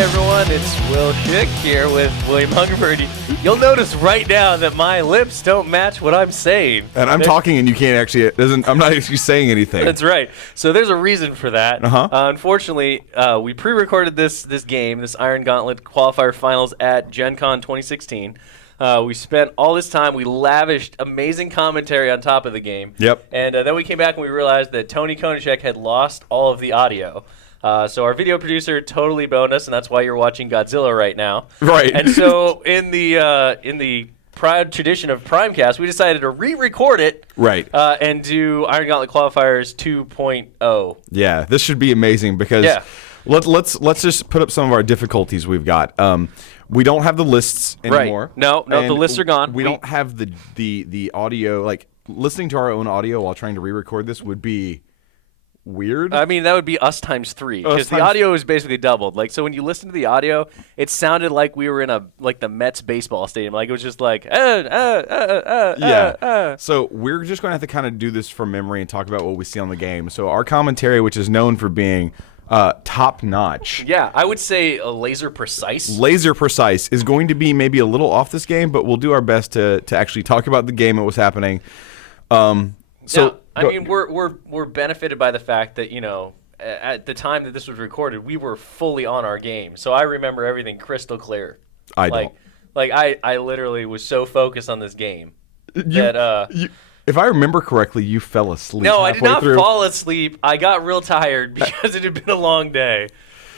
everyone, it's Will Shick here with William Hungerford. You'll notice right now that my lips don't match what I'm saying. And I'm talking and you can't actually, I'm not actually saying anything. That's right. So there's a reason for that. Uh-huh. Unfortunately, we pre-recorded this game, this Iron Gauntlet Qualifier Finals at Gen Con 2016. We spent all this time, we lavished amazing commentary on top of the game. Yep. And then we came back and we realized that Tony Konishek had lost all of the audio. So our video producer totally boned us, and that's why you're watching Godzilla right now. Right. And so in the proud tradition of Primecast, we decided to re-record it. Right. And do Iron Gauntlet Qualifiers 2.0. Yeah, this should be amazing because let's just put up some of our difficulties we've got. We don't have the lists anymore. Right. No, the lists are gone. We don't have the audio. Like listening to our own audio while trying to re-record this would be weird. I mean, that would be us times 3 because the audio is basically doubled. Like, so when you listen to the audio, it sounded like we were in the Mets baseball stadium. Like it was just like So we're just going to have to kind of do this from memory and talk about what we see on the game. So our commentary, which is known for being top notch. Yeah, I would say laser precise. Laser precise is going to be maybe a little off this game, but we'll do our best to actually talk about the game and what's happening. We're benefited by the fact that, you know, at the time that this was recorded, we were fully on our game. So I remember everything crystal clear. I don't. I literally was so focused on this game that if I remember correctly, you fell asleep. No, I did not through. fall asleep. I got real tired because it had been a long day.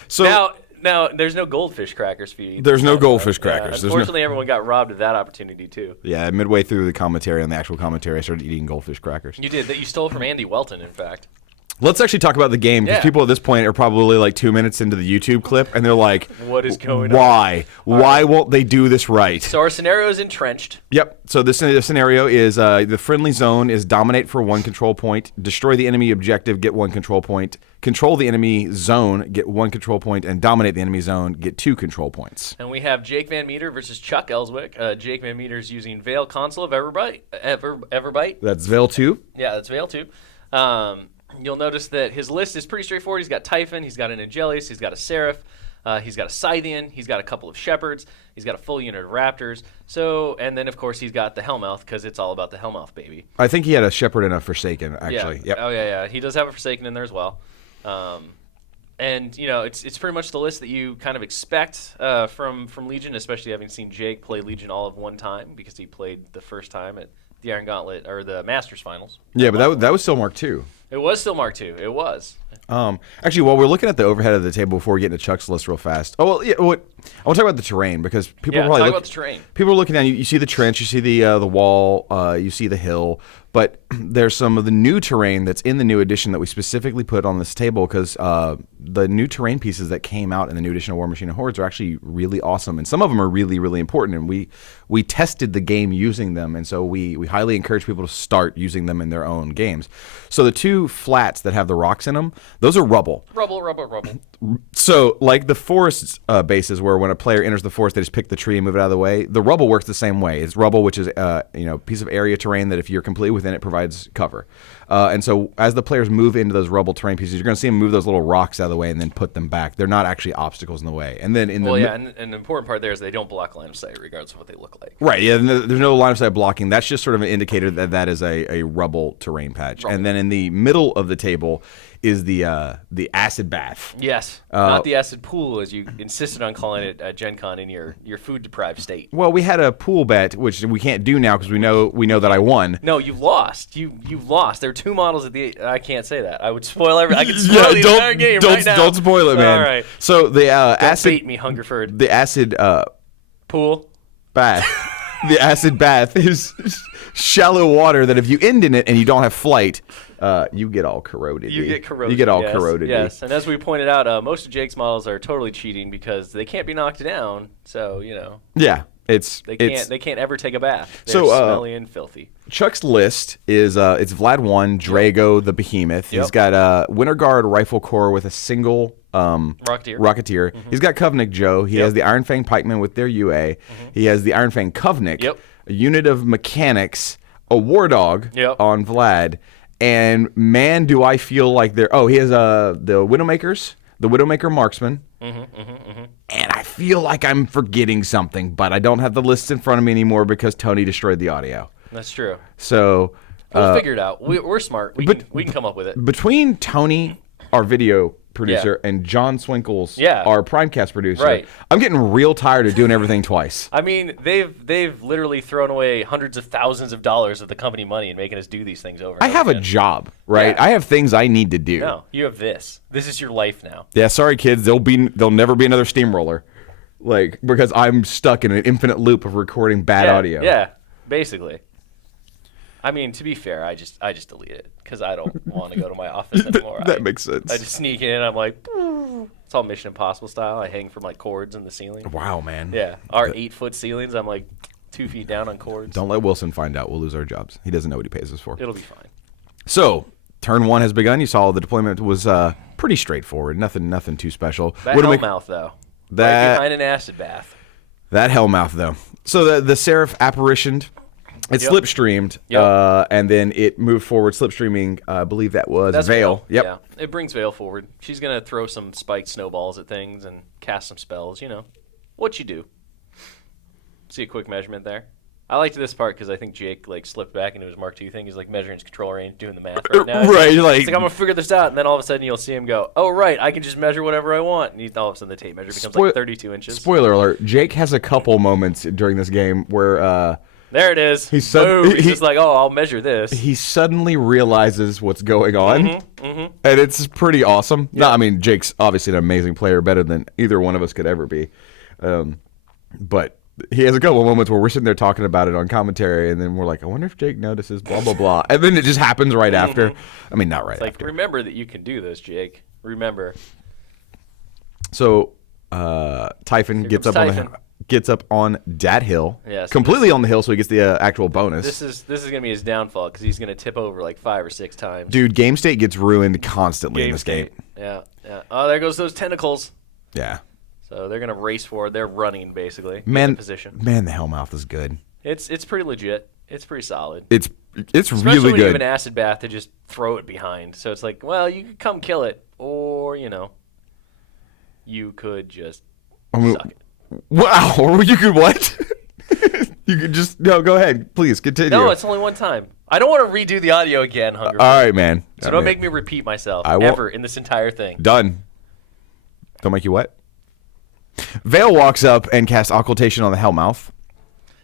So now there's no goldfish crackers for you. There's no goldfish crackers. Unfortunately, everyone got robbed of that opportunity too. Yeah, midway through the commentary, on the actual commentary, I started eating goldfish crackers. You did. That you stole from Andy Welton, in fact. Let's actually talk about the game, because people at this point are probably like 2 minutes into the YouTube clip, and they're like, what is going on? Why won't they do this right? So our scenario is entrenched. Yep. So this scenario is the friendly zone is dominate for 1 control point, destroy the enemy objective, get 1 control point, control the enemy zone, get 1 control point, and dominate the enemy zone, get 2 control points. And we have Jake VanMeter versus Chuck Elswick. Jake VanMeter is using Veil Console of Everbite. That's Veil 2. Yeah, that's Veil 2. You'll notice that his list is pretty straightforward. He's got Typhon, he's got an Angelus, he's got a Seraph, he's got a Scythian, he's got a couple of Shepherds, he's got a full unit of Raptors. So, and then of course he's got the Hellmouth, because it's all about the Hellmouth, baby. I think he had a Shepherd and a Forsaken, actually. Yeah. Yep. Oh yeah. He does have a Forsaken in there as well. And you know, it's pretty much the list that you kind of expect from Legion, especially having seen Jake play Legion all of one time, because he played the first time at the Iron Gauntlet or the Masters Finals. Yeah, but that was still Mark II. It was still Mark II. It was. Actually, while we're looking at the overhead of the table before we get into Chuck's list real fast. Oh, well, yeah. I want to talk about the terrain, because people probably about the terrain. People are looking down. You see the trench, you see the wall, you see the hill, but there's some of the new terrain that's in the new edition that we specifically put on this table, because the new terrain pieces that came out in the new edition of War Machine and Hordes are actually really awesome, and some of them are really, really important. And we tested the game using them, and so we highly encourage people to start using them in their own games. So the 2 flats that have the rocks in them, those are rubble. Rubble. So, like the forest bases, where when a player enters the forest, they just pick the tree and move it out of the way. The rubble works the same way. It's rubble, which is a piece of area terrain that if you're completely within it, provides cover. And so, as the players move into those rubble terrain pieces, you're going to see them move those little rocks out of the way and then put them back. They're not actually obstacles in the way. And then and the important part there is they don't block line of sight, regardless of what they look like. Right. Yeah. There's no line of sight blocking. That's just sort of an indicator that is a rubble terrain patch. Rubble. And then in the middle of the table is the acid bath. Yes, not the acid pool, as you insisted on calling it at Gen Con in your food-deprived state. Well, we had a pool bet, which we can't do now because we know that I won. No, you've lost. You've lost. There are 2 models at the. I can't say that. I would spoil everything. I could spoil the entire game right now. Don't spoil it, man. All right. So the acid. Bait me, Hungerford. The acid pool bath. The acid bath is shallow water that if you end in it and you don't have flight, you get all corroded. You get corroded. You get all corroded. Yes, and as we pointed out, most of Jake's models are totally cheating because they can't be knocked down. So Yeah, they can't ever take a bath. They're smelly and filthy. Chuck's list is it's Vlad 1, Drago the Behemoth. Yep. He's got Winter Guard Rifle Corps with a single Rocketeer. Mm-hmm. He's got Covenant Joe. He has the Iron Fang Pikemen with their UA. Mm-hmm. He has the Iron Fang Covenant, a unit of mechanics, a War Dog on Vlad, and man, do I feel like they're... Oh, he has the Widowmakers, the Widowmaker Marksman, feel like I'm forgetting something, but I don't have the lists in front of me anymore because Tony destroyed the audio. That's true. So we'll figure it out. We're smart. We can come up with it. Between Tony, our video producer, and John Swinkles, our Primecast producer, right. I'm getting real tired of doing everything twice. I mean, they've literally thrown away hundreds of thousands of dollars of the company money and making us do these things over. And I have again. a job, right? Yeah. I have things I need to do. No, you have this. This is your life now. Yeah, sorry kids, there'll never be another steamroller, like because I'm stuck in an infinite loop of recording bad audio. Yeah, basically. I mean, to be fair, I just delete it because I don't want to go to my office anymore. That makes sense. I just sneak in. I'm like, it's all Mission Impossible style. I hang from like cords in the ceiling. Wow, man. Yeah, our 8-foot ceilings. I'm like 2 feet down on cords. Don't let Wilson find out. We'll lose our jobs. He doesn't know what he pays us for. It'll be fine. So, turn 1 has begun. You saw the deployment was pretty straightforward. Nothing too special. That hellmouth, though. Right behind an acid bath. That hellmouth, though. So the Seraph apparitioned. It slipstreamed, and then it moved forward, slipstreaming. I believe that's Vale. Yep. Yeah, it brings Vale forward. She's going to throw some spiked snowballs at things and cast some spells, What you do. See a quick measurement there? I liked this part because I think Jake slipped back into his Mark II thing. He's measuring his control range, doing the math right now. Right, he's like, I'm going to figure this out. And then all of a sudden you'll see him go, oh, right, I can just measure whatever I want. And all of a sudden the tape measure becomes 32 inches. Spoiler alert, Jake has a couple moments during this game where... there it is. He's just like, oh, I'll measure this. He suddenly realizes what's going on, and it's pretty awesome. Yeah. No, I mean, Jake's obviously an amazing player, better than either one of us could ever be. But he has a couple moments where we're sitting there talking about it on commentary, and then we're like, I wonder if Jake notices, blah, blah, blah. And then it just happens right after. I mean, not right after. Remember that you can do this, Jake. Remember. So, Typhon gets up on Dat Hill, completely on the hill, so he gets the actual bonus. This is going to be his downfall because he's going to tip over 5 or 6 times. Dude, game state gets ruined constantly in this game. Yeah. Oh, there goes those tentacles. Yeah. So they're going to race forward. They're running, basically. Man, position. Man, the Hellmouth is good. It's pretty legit. It's pretty solid. It's Especially really when good. You have an acid bath to just throw it behind. So it's like, well, you could come kill it, or, you could just suck it. Wow, or you could what? You could just go ahead, please continue. No, it's only one time. I don't want to redo the audio again, Hungerford. All right, man. So don't make me repeat myself ever in this entire thing. Done. Don't make you what? Vale walks up and casts Occultation on the Hellmouth.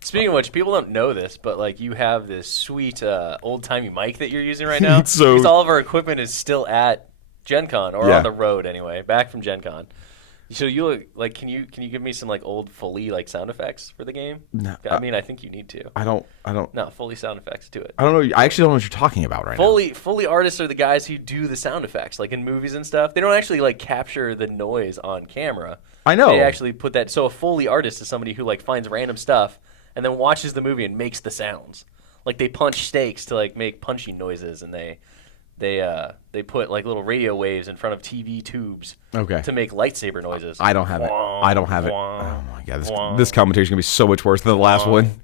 Speaking of which, people don't know this, but you have this sweet old-timey mic that you're using right now. So because all of our equipment is still at Gen Con, or on the road anyway, back from Gen Con. So you look can you give me some old Foley sound effects for the game? No, I mean I think you need to. I don't. No, Foley sound effects to it. I don't know. I actually don't know what you're talking about right now. Foley artists are the guys who do the sound effects, in movies and stuff. They don't actually capture the noise on camera. I know. They actually put that. So a Foley artist is somebody who finds random stuff and then watches the movie and makes the sounds. They punch stakes to make punching noises, and they put little radio waves in front of TV tubes to make lightsaber noises. I don't have it. Oh my god, this commentator is gonna be so much worse than the last one.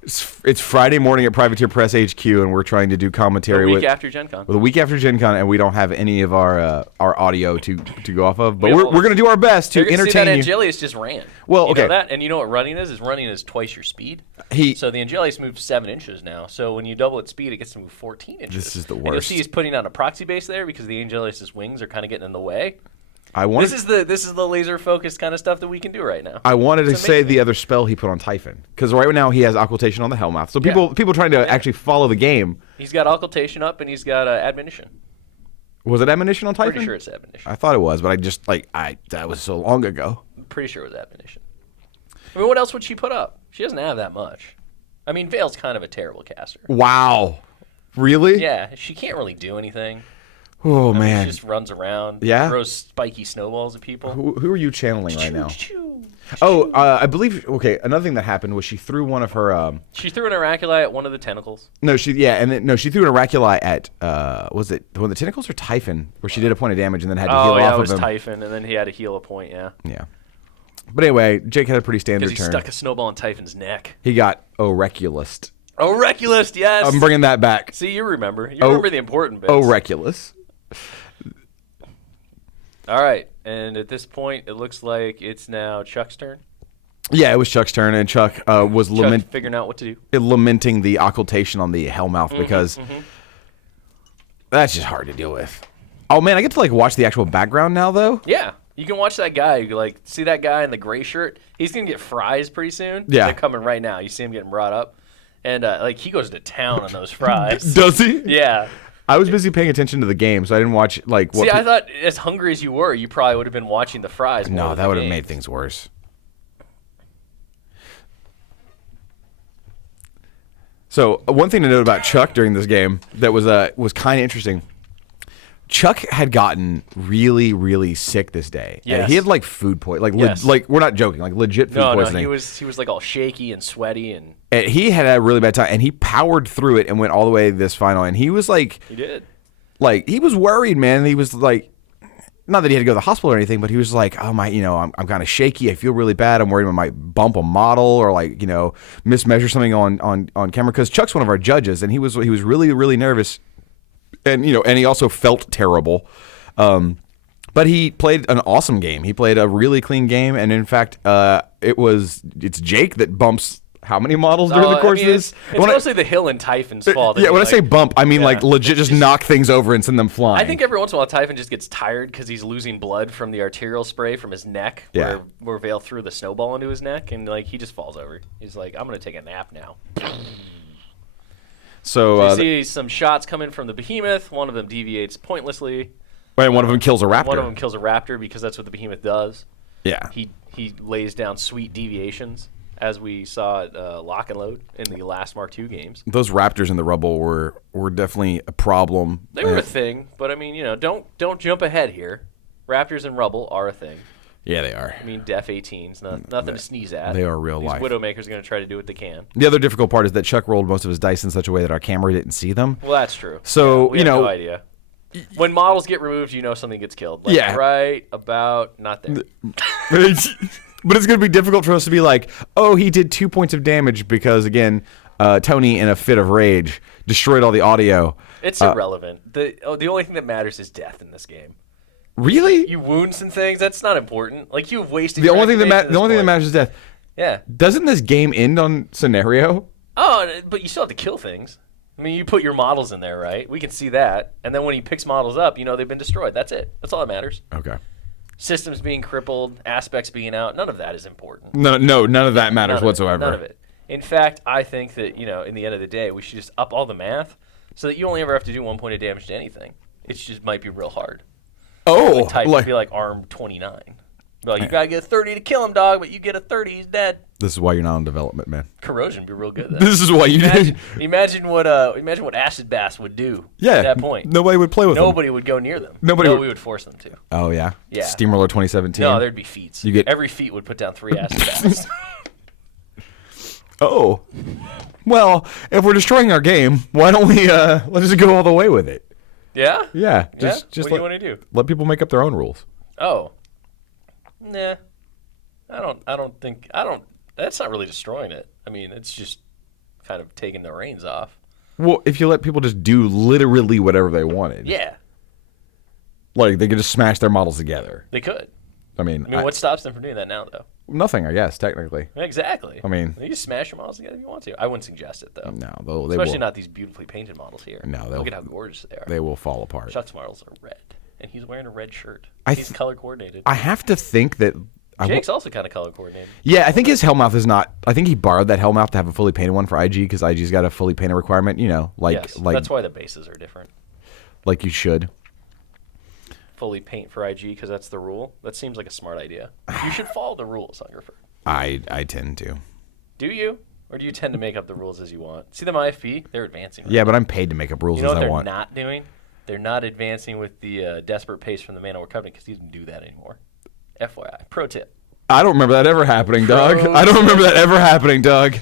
It's Friday morning at Privateer Press HQ, and we're trying to do commentary the week after Gen Con. The week after Gen Con, and we don't have any of our audio to go off of. But we're going to do our best to entertain see that you. Angelius just ran. Well, you okay. know that? And you know what running is? Running is twice your speed. So the Angelius moves 7 inches now. So when you double its speed, it gets to move 14 inches. This is the worst. And you'll see he's putting on a proxy base there because the Angelius's wings are kind of getting in the way. This is the laser focused kind of stuff that we can do right now. I wanted to say the other spell he put on Typhon, because right now he has Occultation on the Hellmouth. So people trying to actually follow the game. He's got Occultation up and he's got Admonition. Was it Admonition on Typhon? Pretty sure it's Admonition. I thought it was, but I just that was so long ago. I'm pretty sure it was Admonition. I mean, what else would she put up? She doesn't have that much. I mean, Vale's kind of a terrible caster. Wow, really? Yeah, she can't really do anything. Oh, man. She just runs around, throws spiky snowballs at people. Who are you channeling right now? Oh, I believe, another thing that happened was she threw one of her... she threw an Oraculi at one of the tentacles. She threw an Oraculi at, was it one of the tentacles or Typhon, where she did a point of damage and then had to heal off of him? Oh, yeah, it was Typhon, and then he had to heal a point, yeah. Yeah. But anyway, Jake had a pretty standard turn. Because he stuck a snowball in Typhon's neck. He got Oraculist. Oraculist, yes! I'm bringing that back. See, you remember. You remember the important bits. Oraculus. All right, and at this point, it looks like it's now Chuck's turn. Yeah, it was Chuck's turn, and Chuck was Figuring out what to do. lamenting the occultation on the Hellmouth because that's just hard to deal with. Oh man, I get to like watch the actual background now though. Yeah, you can watch that guy. Like, see that guy in the gray shirt? He's gonna get fries pretty soon. Yeah, they're coming right now. You see him getting brought up, and like he goes to town on those fries. Does he? Yeah. I was busy paying attention to the game, so I didn't watch like. See, I thought as hungry as you were, you probably would have been watching the fries. No, that would have made things worse. So one thing to note about Chuck during this game that was kind of interesting. Chuck had gotten really, really sick this day. Yes. He had like food poisoning, Yes. like we're not joking, like legit food poisoning. No, he was like all shaky and sweaty and he had a really bad time, and he powered through it and went all the way to this final. And he was like, he did. Like he was worried, man. He was like, not that he had to go to the hospital or anything, but he was like, oh my, I'm kind of shaky. I feel really bad. I'm worried I might bump a model or like, mismeasure something on camera. Because Chuck's one of our judges, and he was really, really nervous. And and he also felt terrible, but he played an awesome game. He played a really clean game, and in fact, it's Jake that bumps how many models during the course of this? It's mostly the hill and Typhon's fault. Yeah, when I say bump, I mean like legit just knock things over and send them flying. I think every once in a while Typhon just gets tired because he's losing blood from the arterial spray from his neck, where Vale threw the snowball into his neck, and like he just falls over. He's like, I'm gonna take a nap now. So you see some shots coming from the behemoth. One of them deviates pointlessly. And one of them kills a raptor. One of them kills a raptor because that's what the behemoth does. Yeah. He lays down sweet deviations, as we saw at Lock and Load in the last Mark II games. Those raptors in the rubble were definitely a problem. They were a thing, but I mean, don't jump ahead here. Raptors and rubble are a thing. Yeah, they are. I mean, Def 18's nothing to sneeze at. They are real life. These Widowmakers are going to try to do what they can. The other difficult part is that Chuck rolled most of his dice in such a way that our camera didn't see them. Well, that's true. So, we have no idea. When models get removed, something gets killed. Like, right about not there. But it's going to be difficult for us to be like, oh, he did 2 points of damage because, again, Tony, in a fit of rage, destroyed all the audio. It's irrelevant. The only thing that matters is death in this game. Really? You wounds and things, that's not important. Like, you've wasted the only thing that matters is death. Yeah. Doesn't this game end on scenario? Oh, but you still have to kill things. I mean, you put your models in there, right? We can see that. And then when he picks models up, they've been destroyed. That's it. That's all that matters. Okay. Systems being crippled, aspects being out, none of that is important. No, none of that matters whatsoever. None of it. In fact, I think that, in the end of the day, we should just up all the math so that you only ever have to do 1 point of damage to anything. It just might be real hard. Oh, type would be like arm 29. Well, you gotta get a 30 to kill him, dog, but you get a 30, he's dead. This is why you're not in development, man. Corrosion would be real good. Then. This is why you imagine what acid bass would do. At that point, nobody would play with them. Nobody would go near them. We would force them to. Oh yeah. Yeah. Steamroller 2017. No, there'd be feats. Every feat would put down 3 acid bass. Oh, well, if we're destroying our game, why don't we let's just go all the way with it? Yeah? Yeah. Just what do you want to do? Let people make up their own rules. Oh. Nah. I don't think that's not really destroying it. I mean, it's just kind of taking the reins off. Well, if you let people just do literally whatever they wanted. Yeah. Like they could just smash their models together. They could. I mean, what stops them from doing that now, though? Nothing, I guess, technically. Exactly. I mean, you just smash your models together if you want to. I wouldn't suggest it, though. No, especially not these beautifully painted models here. No, look at how gorgeous they are. They will fall apart. Chuck's models are red, and he's wearing a red shirt. He's color coordinated. I have to think that Jake's also kind of color coordinated. Yeah, I think his Hellmouth is not. I think he borrowed that Hellmouth to have a fully painted one for IG because IG's got a fully painted requirement. Yes, that's why the bases are different. Like you should. Fully paint for IG because that's the rule. That seems like a smart idea. You should follow the rules, Hungerford. I tend to. Do you? Or do you tend to make up the rules as you want? See them IFP? They're advancing. Right? Yeah, but I'm paid to make up rules as I want. You know what they're not doing? They're not advancing with the desperate pace from the Man of War Covenant because he doesn't do that anymore. FYI. Pro tip. I don't remember that ever happening, Doug. I don't remember that ever happening, Doug.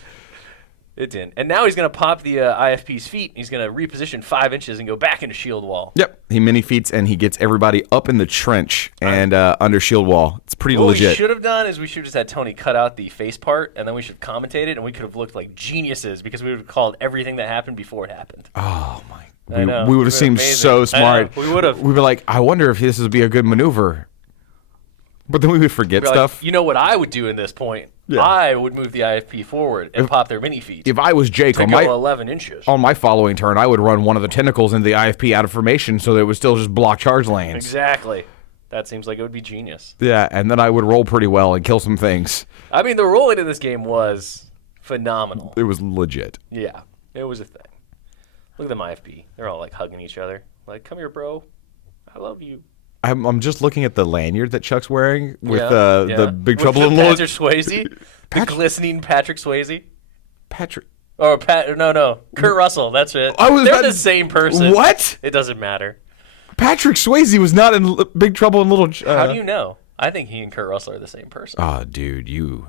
It didn't. And now he's going to pop the IFP's feet. He's going to reposition 5 inches and go back into shield wall. Yep. He mini feats and he gets everybody up in the trench and under shield wall. It's pretty legit. What we should have done is we should have just had Tony cut out the face part and then we should have commentated and we could have looked like geniuses because we would have called everything that happened before it happened. Oh, my. I know. We would have seemed so smart. We would have. We'd be like, I wonder if this would be a good maneuver. But then we would forget We're stuff. Like, you know what I would do in this point? Yeah. I would move the IFP forward and pop their mini feet. If I was Jake to on go my 11 inches. on my following turn, I would run one of the tentacles into the IFP out of formation so that it would still just block charge lanes. Exactly. That seems like it would be genius. Yeah, and then I would roll pretty well and kill some things. I mean, the rolling in this game was phenomenal. It was legit. Yeah, it was a thing. Look at them IFP. They're all like hugging each other. Like, come here, bro. I love you. I'm just looking at the lanyard that Chuck's wearing with Yeah. the Big Trouble with in Little Patrick Swayze. The glistening Patrick Swayze. Patrick. Or no. Kurt Russell, that's it. I was They're about the to- same person. What? It doesn't matter. Patrick Swayze was not in Big Trouble in Little. How do you know? I think he and Kurt Russell are the same person. Oh, dude, you.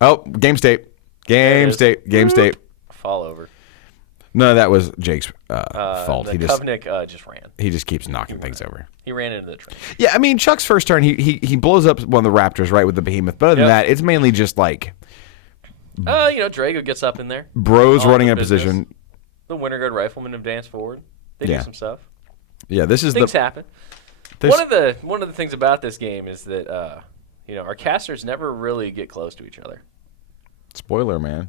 Oh, game state. Game is. state. Game state. Fall over. No, that was Jake's fault. The He just Kovnik just ran. keeps knocking things over. He ran into the train. Yeah, I mean, Chuck's first turn, he blows up one of the Raptors right with the behemoth. But other than Yep. that, it's mainly just like Drago gets up in there. bros All running the in business. position. The Winter Guard riflemen advance forward. They Yeah. do some stuff. Yeah, this is Things the happen. this- One of the things about this game is that our casters never really get close to each other. spoiler, man.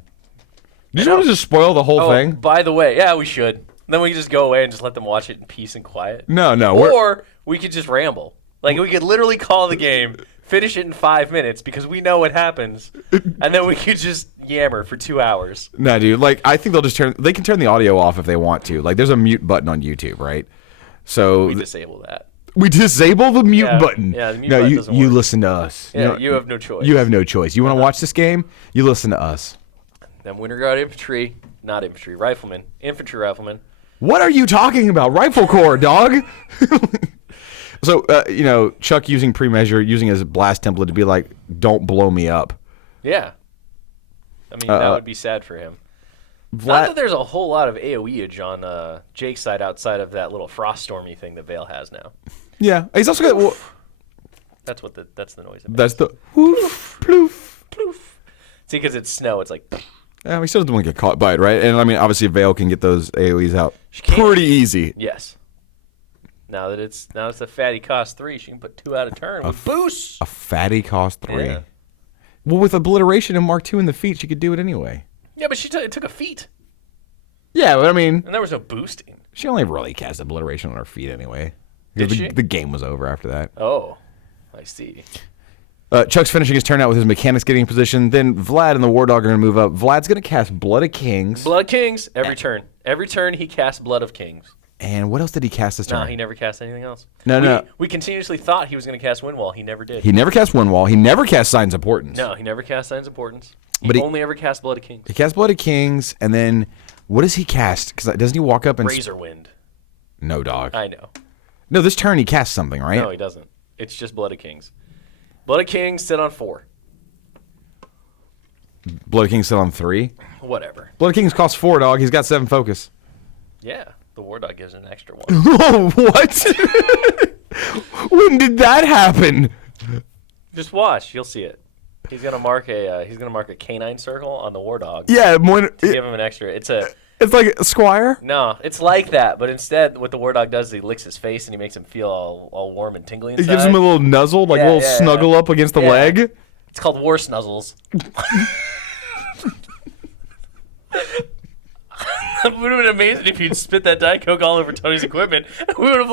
You just want to just spoil the whole Oh, thing? by the way, yeah, we should. Then we can just go away and just let them watch it in peace and quiet. No. Or we could just ramble. Like, we could literally call the game, finish it in 5 minutes because we know what happens, and then we could just yammer for 2 hours. No, dude. Like, I think they can turn the audio off if they want to. Like, there's a mute button on YouTube, right? So We disable that. we disable the mute Yeah, button. yeah, the mute no, button you doesn't you work. listen to us. Yeah, you have no choice. You have no choice. You want to watch this game? You listen to us. Then Winter Guard infantry, not infantry, riflemen, infantry riflemen. What are you talking about? Rifle Corps, dog. So, Chuck using pre-measure, using his blast template to be like, don't blow me up. Yeah. I mean, that would be sad for him. Not that there's a whole lot of AoEage on Jake's side outside of that little Froststormy thing that Vale has now. Yeah. He's also got... Well, That's the noise it makes. that's the... Woof, ploof. Ploof. See, because it's snow, it's like... Yeah, we still don't want to get caught by it, right? And, I mean, obviously, Vale can get those AoEs out She can. pretty easy. Yes. Now it's a fatty cost 3, she can put 2 out of turn with boost. A fatty cost 3. Yeah. Well, with obliteration and Mark II in the feet, she could do it anyway. Yeah, but it took a feat, Yeah, but I mean, and there was no boosting. she only really cast obliteration on her feet anyway. Did the, she? The game was over after that. Oh, I see. Chuck's finishing his turn out with his mechanics getting in position. Then Vlad and the War Dog are going to move up. Vlad's going to cast Blood of Kings. Blood of Kings, every turn. Every turn he casts Blood of Kings. And what else did he cast this turn? No, he never cast anything else. No. We continuously thought he was going to cast Windwall. He never did. He never cast One Wall. He never cast Signs of Importance. No, he never cast Signs of Importance. He But he- only ever cast Blood of Kings. He cast Blood of Kings, and then what does he cast? Because doesn't he walk up and... Razor Wind. No, dog. I know. No, this turn he casts something, right? No, he doesn't. It's just Blood of Kings. Blood of Kings sit on 4. Blood of Kings still on 3. Whatever. Blood of Kings costs 4, dog. He's got 7 focus. Yeah, the War Dog gives an extra 1. Oh, what? When did that happen? Just watch, you'll see it. He's gonna mark a canine circle on the War Dog Yeah, to give him an extra. it's like a Squire. No, it's like that, but instead, what the War Dog does is he licks his face and he makes him feel all warm and tingly It inside. gives him a little nuzzle, like a Yeah, little yeah, snuggle yeah. up against the Yeah. leg. It's called War Snuzzles. It would have been amazing if you'd spit that Diet Coke all over Tony's equipment. We would have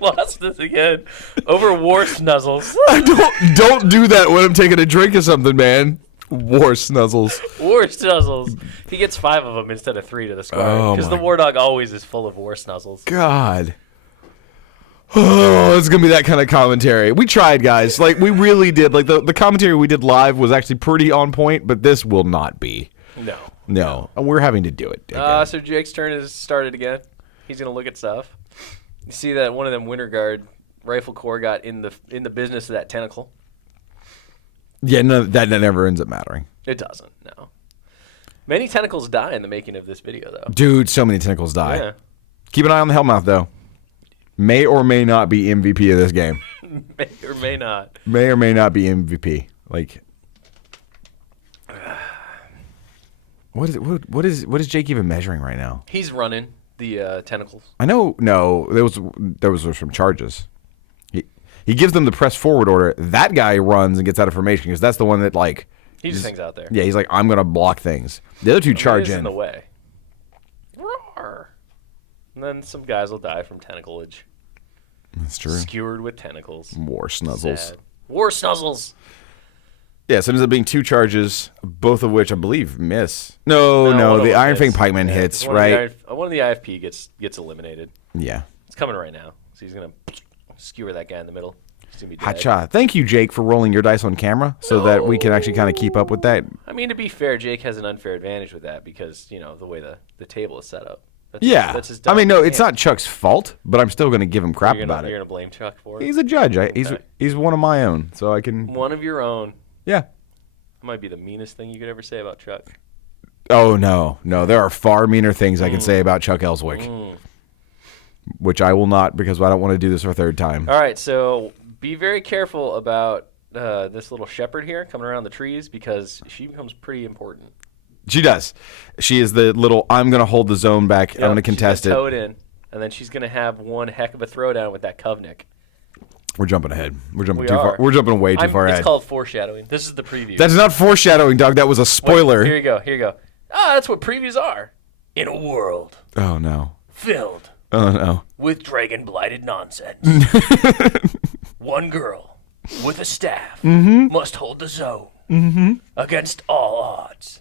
lost this again over War Snuzzles. Don't do that when I'm taking a drink of something, man. War snuzzles. War Snuzzles. He gets 5 of them instead of 3 to the squire. Oh Because the my- War Dog always is full of War Snuzzles. God. Oh, it's gonna be that kind of commentary. We tried, guys. Like we really did. Like the commentary we did live was actually pretty on point, but this will not be. No, and we're having to do it. Again. So Jake's turn has started again. He's gonna look at stuff. You see that one of them Winter Guard Rifle Corps got in the business of that tentacle. Yeah, no, that never ends up mattering. It doesn't. No. Many tentacles die in the making of this video, though. Dude, so many tentacles die. Yeah. Keep an eye on the Hellmouth, though. May or may not be MVP of this game. May or may not. May or may not be MVP. Like, what is Jake even measuring right now? He's running the tentacles. I know. No, there was some charges. He gives them the press forward order. That guy runs and gets out of formation because that's the one that like He just hangs out there. Yeah, he's like, I'm gonna block things. The other two charge in the way. Roar. And then some guys will die from tentacleage. That's true. Skewered with tentacles. War snuzzles. Sad. War snuzzles. Yeah, so it ends up being 2 charges, both of which I believe miss. No, the Iron Fang pikeman hits, right? One of the IFP gets eliminated. Yeah. It's coming right now. So he's going to skewer that guy in the middle. He's going to be dead. Hacha. Thank you, Jake, for rolling your dice on camera so that we can actually kind of keep up with that. I mean, to be fair, Jake has an unfair advantage with that because, the way the table is set up. That's his I mean, no, it's not Chuck's fault, but I'm still going to give him crap about it. You're going to blame Chuck for it? He's a judge. He's one of my own, so I can... One of your own. Yeah. That might be the meanest thing you could ever say about Chuck. Oh, no. There are far meaner things I can say about Chuck Elswick, which I will not because I don't want to do this for a third time. All right, so be very careful about this little shepherd here coming around the trees because she becomes pretty important. She does. She is the little, I'm going to hold the zone back. I'm going to contest it. Tow it in, and then she's going to have one heck of a throwdown with that Kovnik. We're jumping ahead. We're jumping too far. We're jumping way too far ahead. It's called foreshadowing. This is the preview. That's not foreshadowing, dog. That was a spoiler. Wait, here you go. That's what previews are. In a world. Oh, no. Filled. Oh, no. With dragon-blighted nonsense. One girl with a staff must hold the zone against all odds.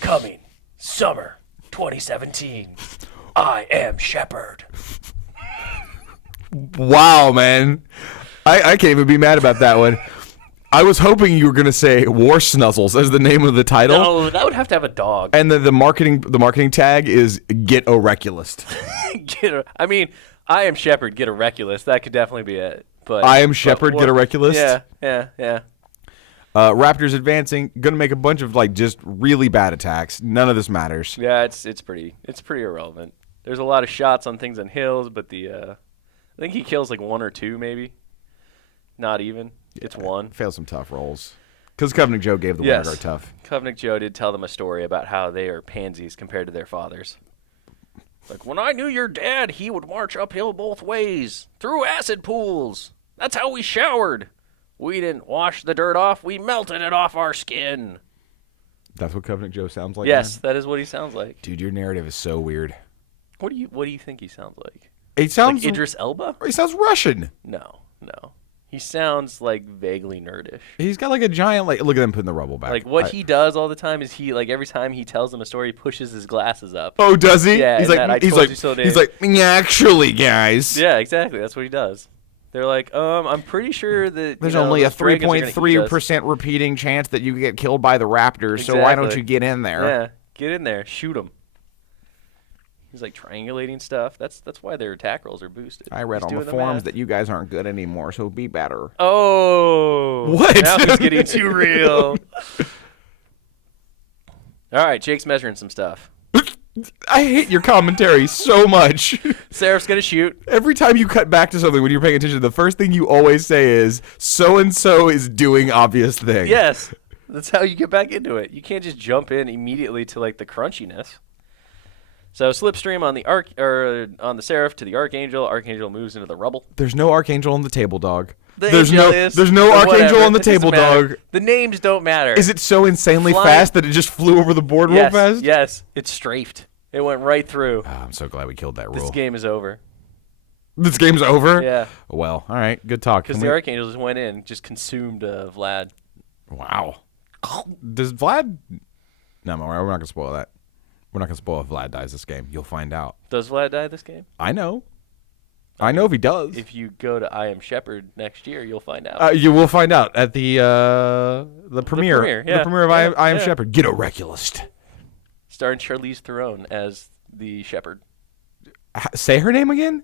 Coming summer 2017. I am Shepherd. Wow, man. I can't even be mad about that one. I was hoping you were going to say War Snuzzles as the name of the title. No, that would have to have a dog. And the marketing tag is Get Oreculist. I mean, I am Shepherd, Get Oreculist. That could definitely be it. But I am Shepherd, Get Oreculist? Yeah. Raptors advancing, going to make a bunch of just really bad attacks. None of this matters. Yeah, it's pretty irrelevant. There's a lot of shots on things on hills, but I think he kills 1 or 2 maybe. Not even. Yeah, it's 1. Failed some tough rolls. Because Covenant Joe gave the Winter Guard tough. Covenant Joe did tell them a story about how they are pansies compared to their fathers. When I knew your dad, he would march uphill both ways, through acid pools. That's how we showered. We didn't wash the dirt off, we melted it off our skin. That's what Covenant Joe sounds like? Yes, man? that is what he sounds like. Dude, your narrative is so weird. What do you think he sounds like? It sounds like Idris Elba? He sounds Russian. No. He sounds vaguely nerdish. He's got a giant look at him putting the rubble back. What he does all the time is he every time he tells them a story, he pushes his glasses up. Oh, does he? Yeah, he's like, actually, guys. Yeah, exactly. That's what he does. They're I'm pretty sure that there's only a 3.3% repeating chance that you get killed by the Raptors. Exactly. So why don't you get in there? Yeah, get in there, shoot them. He's triangulating stuff. That's why their attack rolls are boosted. I read on the forums that you guys aren't good anymore, so be better. Oh, what? Now he's getting too real. All right, Jake's measuring some stuff. I hate your commentary so much. Seraph's gonna shoot. Every time you cut back to something when you're paying attention, the first thing you always say is, so-and-so is doing obvious things. Yes. That's how you get back into it. You can't just jump in immediately to the crunchiness. So slipstream on the Seraph to the Archangel. Archangel moves into the rubble. There's no Archangel on the table, dog. There's no Archangel on the table, dog. The names don't matter. Is it so insanely fast that it just flew over the board real fast? Yes, it strafed. It went right through. Oh, I'm so glad we killed that rule. This game is over. This game's over? Yeah. Well, all right. Good talk. Because the Archangel just went in, just consumed Vlad. Wow. Does Vlad... No, we're not going to spoil that. We're not going to spoil if Vlad dies this game. You'll find out. Does Vlad die this game? I know if he does. If you go to I Am Shepherd next year, you'll find out. You will find out at the premiere. The premiere of I Am Shepherd. Get Oreculist. Starring Charlize Theron as the Shepherd. Say her name again?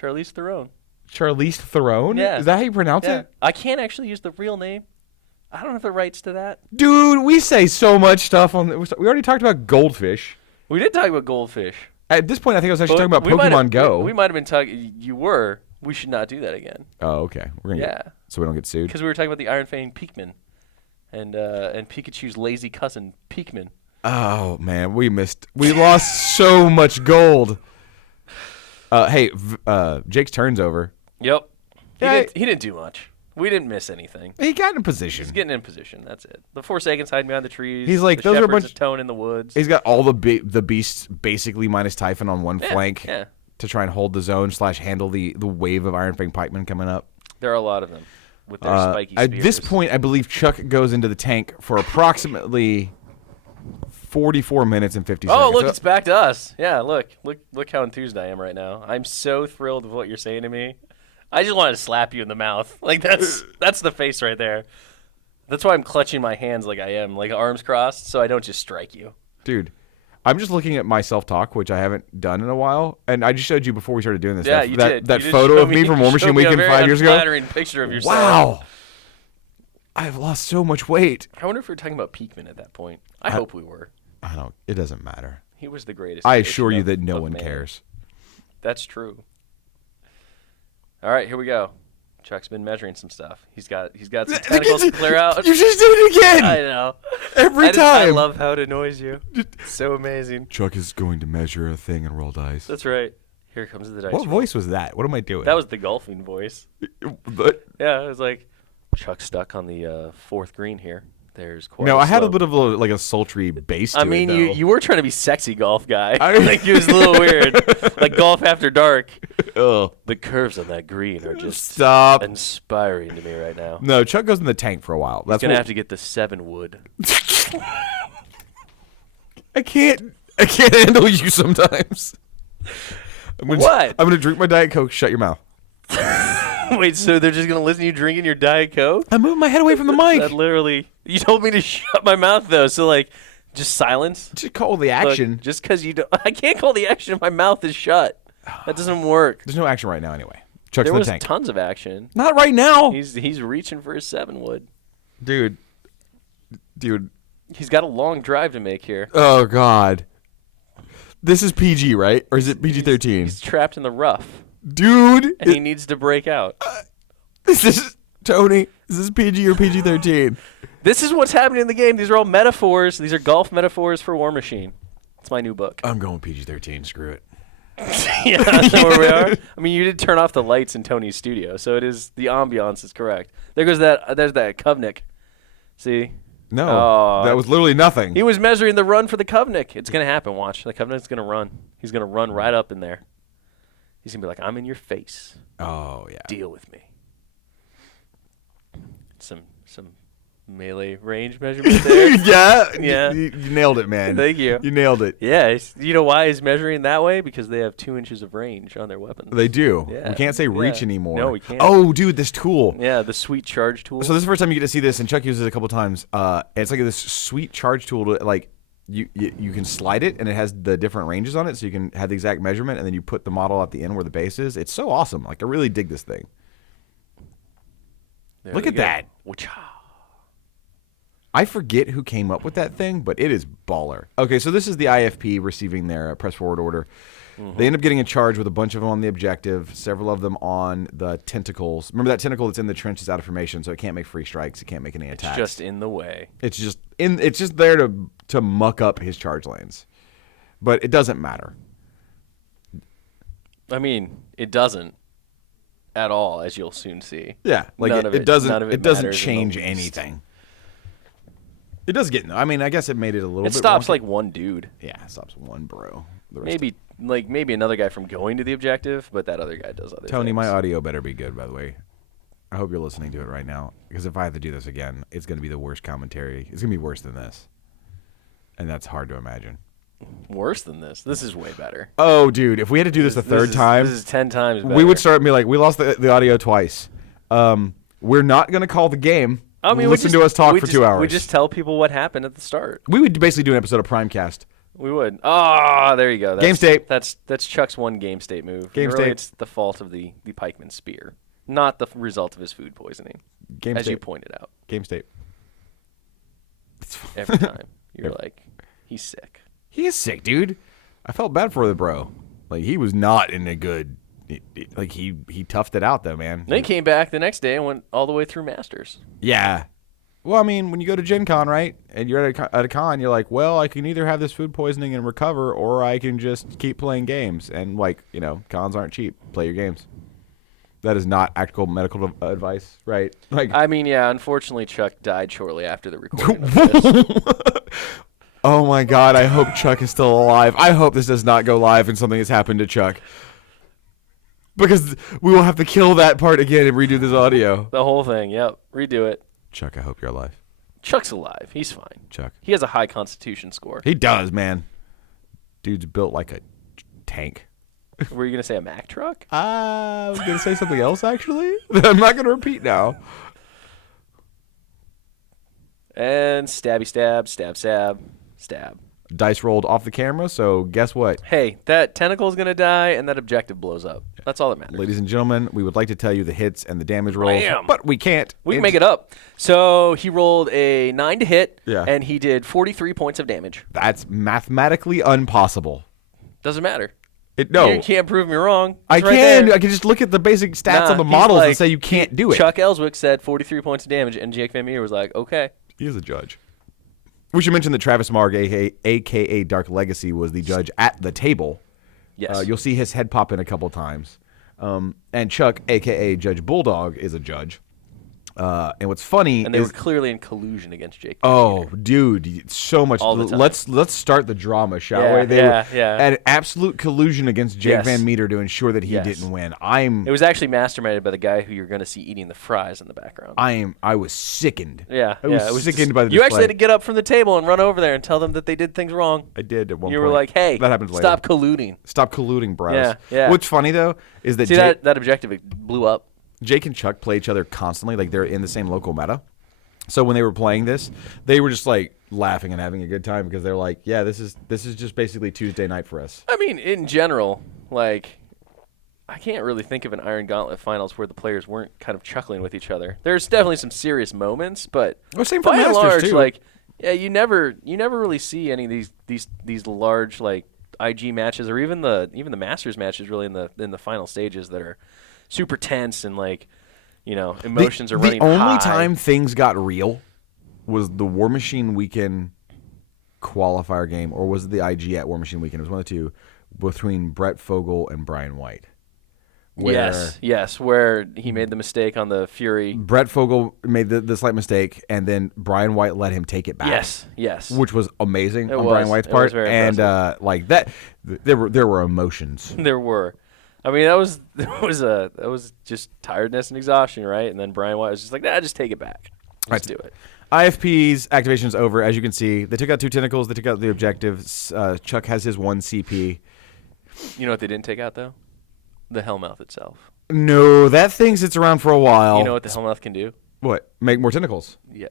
Charlize Theron. Charlize Theron? Yeah. Is that how you pronounce it? I can't actually use the real name. I don't have the rights to that. Dude, we say so much stuff on... We already talked about Goldfish. We did talk about Goldfish. At this point, I think I was actually talking about Pokemon Go. We might have been talking... You were. We should not do that again. Oh, okay. We're gonna so we don't get sued? Because we were talking about the Iron Fang Pikmin. And Pikachu's lazy cousin, Pikmin. Oh, man. We lost so much gold. Hey, Jake's turn's over. Yep. He didn't do much. We didn't miss anything. He got in position. He's getting in position. That's it. The Forsakens hiding behind the trees. He's like, the those are a shepherds bunch. towing in the woods. He's got all the beasts basically minus Typhon on one flank to try and hold the zone / handle the wave of Iron Fang pikemen coming up. There are a lot of them with their spiky spears. At this point, I believe Chuck goes into the tank for approximately 44 minutes and 50 seconds. Oh, look, it's back to us. Yeah, look how enthused I am right now. I'm so thrilled with what you're saying to me. I just wanted to slap you in the mouth. Like, that's the face right there. That's why I'm clutching my hands like I am, like arms crossed, so I don't just strike you. Dude, I'm just looking at my self-talk, which I haven't done in a while, and I just showed you before we started doing this. Yeah, you did. That You photo of me from War Machine Weekend 5 years ago. Flattering picture of yourself. Wow. I've lost so much weight. I wonder if we were talking about Peakman at that point. I hope we were. I don't. It doesn't matter. He was the greatest. I assure you that no one cares. That's true. All right, here we go. Chuck's been measuring some stuff. He's got some tentacles to clear out. You just did it again. I know. Every time. I love how it annoys you. It's so amazing. Chuck is going to measure a thing and roll dice. That's right. Here comes the dice. What voice was that? What am I doing? That was the golfing voice. But, Yeah, it was like Chuck's stuck on the fourth green here. There's quite no, a I had a slope. bit of a sultry bass to I mean, it, though. you were trying to be sexy golf guy. Like, it was a little weird. Like golf after dark. Ugh. The curves on that green are just Stop. inspiring to me right now. No, Chuck goes in the tank for a while. He's going to have to get the 7 wood. I can't handle you sometimes. What? I'm gonna drink my Diet Coke. Shut your mouth. Wait, so they're just going to listen to you drinking your Diet Coke? I'm moving my head away from the mic. That literally... You told me to shut my mouth, though, so, like, just silence? Just call the action. Look, just because you don't... I can't call the action if my mouth is shut. That doesn't work. There's no action right now anyway. Chuck's There in the was tank. tons of action. Not right now. He's reaching for his 7 wood. Dude. He's got a long drive to make here. Oh, God. This is PG, right? Or is it PG-13? He's trapped in the rough, Dude. and he needs to break out. Tony, is this PG or PG-13? This is what's happening in the game. These are all metaphors. These are golf metaphors for War Machine. It's my new book. I'm going PG-13. Screw it. Yeah, that's where we are. I mean, you did turn off the lights in Tony's studio, so it is the ambiance is correct. There's that Kovnik. See? No, Oh. that was literally nothing. He was measuring the run for the Kovnik. It's going to happen. Watch. The Kovnik's going to run. He's going to run right up in there. He's going to be like, I'm in your face. Oh, yeah. Deal with me. Some melee range measurement there. Yeah. Yeah. You nailed it, man. Thank you. You nailed it. Yeah. You know why he's measuring that way? Because they have 2 inches of range on their weapons. They do. Yeah. We can't say reach Yeah. anymore. No, we can't. Oh, dude, this tool. Yeah, the sweet charge tool. So this is the first time you get to see this, and Chuck uses it a couple times. It's like this sweet charge tool to like you can slide it, and it has the different ranges on it, so you can have the exact measurement, and then you put the model at the end where the base is. It's so awesome. Like I really dig this thing. There Look we at go. that. I forget who came up with that thing, but it is baller. Okay, so this is the IFP receiving their press forward order. They end up getting a charge with a bunch of them on the objective, several of them on the tentacles. Remember that tentacle that's in the trench is out of formation, so it can't make free strikes. It can't make any attacks. It's just in the way. It's just there to muck up his charge lanes, but it doesn't matter. I mean, it doesn't at all, as you'll soon see. Yeah, like None of it doesn't. none of It doesn't matters in the change least. anything. It does get. I mean, I guess it made it a little. It bit stops wonky. like one dude. Yeah, it stops one bro. The rest Maybe another guy from going to the objective, but that other guy does other Tony, things. my audio better be good, by the way. I hope you're listening to it right now, because if I have to do this again, it's going to be the worst commentary. It's going to be worse than this, and that's hard to imagine. Worse than this. This is way better. Oh, dude, if we had to do this a third time, This is 10 times better. we would start and be like, we lost the audio twice. We're not going to call the game. I mean, listen to us talk for 2 hours. We just tell people what happened at the start. We would basically do an episode of Primecast. We would. Ah, there you go. Game state. That's Chuck's one game state move. Game really, state. It's the fault of the pikeman spear, not the result of his food poisoning, Game as state. you pointed out. Game state. Every time you're like, he's sick. He is sick, dude. I felt bad for the bro. Like, he was not in a good... Like, he toughed it out, though, man. Then he came back the next day and went all the way through Masters. Yeah. Well, I mean, when you go to Gen Con, right, and you're at a con, you're like, well, I can either have this food poisoning and recover, or I can just keep playing games. And, like, cons aren't cheap. Play your games. That is not actual medical advice, right? Like, I mean, yeah, unfortunately, Chuck died shortly after the recording of this. oh my God, I hope Chuck is still alive. I hope this does not go live and something has happened to Chuck. Because we will have to kill that part again and redo this audio. The whole thing, yep. Redo it. Chuck, I hope you're alive. Chuck's alive. He's fine. Chuck. He has a high constitution score. He does, man. Dude's built like a tank. Were you going to say a Mack truck? I was going to say something else, actually. I'm not going to repeat now. And stabby stab, stab stab, stab. Dice rolled off the camera, so guess what? Hey, that tentacle's going to die, and that objective blows up. That's all that matters. Ladies and gentlemen, we would like to tell you the hits and the damage rolls, Bam. but we can't. We can make it up. So he rolled a 9 to hit, Yeah. and he did 43 points of damage. That's mathematically impossible. Doesn't matter. No. You can't prove me wrong. I It's right can. there. I can just look at the basic stats Nah, on the he's models and like- say you can't do it. Chuck Elswick said 43 points of damage, and Jake VanMeter was like, okay. He is a judge. We should mention that Travis Marg, a.k.a. Dark Legacy, was the judge at the table. Yes. You'll see his head pop in a couple times. And Chuck, a.k.a. Judge Bulldog, is a judge. And what's funny and they is... were clearly in collusion against Jake. Oh, dude, so much. All the time. Let's start the drama, shall Yeah, we? They yeah, were yeah. at absolute collusion against Jake Yes. VanMeter to ensure that he Yes. didn't win. It was actually masterminded by the guy who you're going to see eating the fries in the background. I was sickened. Yeah, I was yeah, it was sickened just- by the You display. actually had to get up from the table and run over there and tell them that they did things wrong. I did at one You point. were like, "Hey, that happens later. stop colluding." Stop colluding, bros. Yeah, yeah. What's funny though is that See that objective it blew up. Jake and Chuck play each other constantly, like they're in the same local meta. So when they were playing this, they were just like laughing and having a good time because they're like, yeah, this is just basically Tuesday night for us. I mean, in general, like, I can't really think of an Iron Gauntlet Finals where the players weren't kind of chuckling with each other. There's definitely some serious moments, but Well, same for by and Masters, large, too. like, yeah, you never really see any of these large like IG matches or even the Masters matches really in the final stages that are super tense and like, you know, emotions are running The only high. time things got real was the War Machine Weekend qualifier game, or was it the IG at War Machine Weekend? It was one of the two, between Brett Fogel and Brian White. Where Yes, where he made the mistake on the Fury. Brett Fogel made the slight mistake, and then Brian White let him take it back. Yes. Which was amazing It on was. Brian White's It part, was very and like that, there were emotions. There were. I mean, that was just tiredness and exhaustion, right? And then Brian White was just like, "Nah, just take it back. Let's do it." IFP's activation's over, as you can see. They took out 2 tentacles. They took out the objectives. Chuck has his 1 CP. You know what they didn't take out though? The Hellmouth itself. No, that thing sits around for a while. You know what the Hellmouth can do? What? Make more tentacles. Yeah.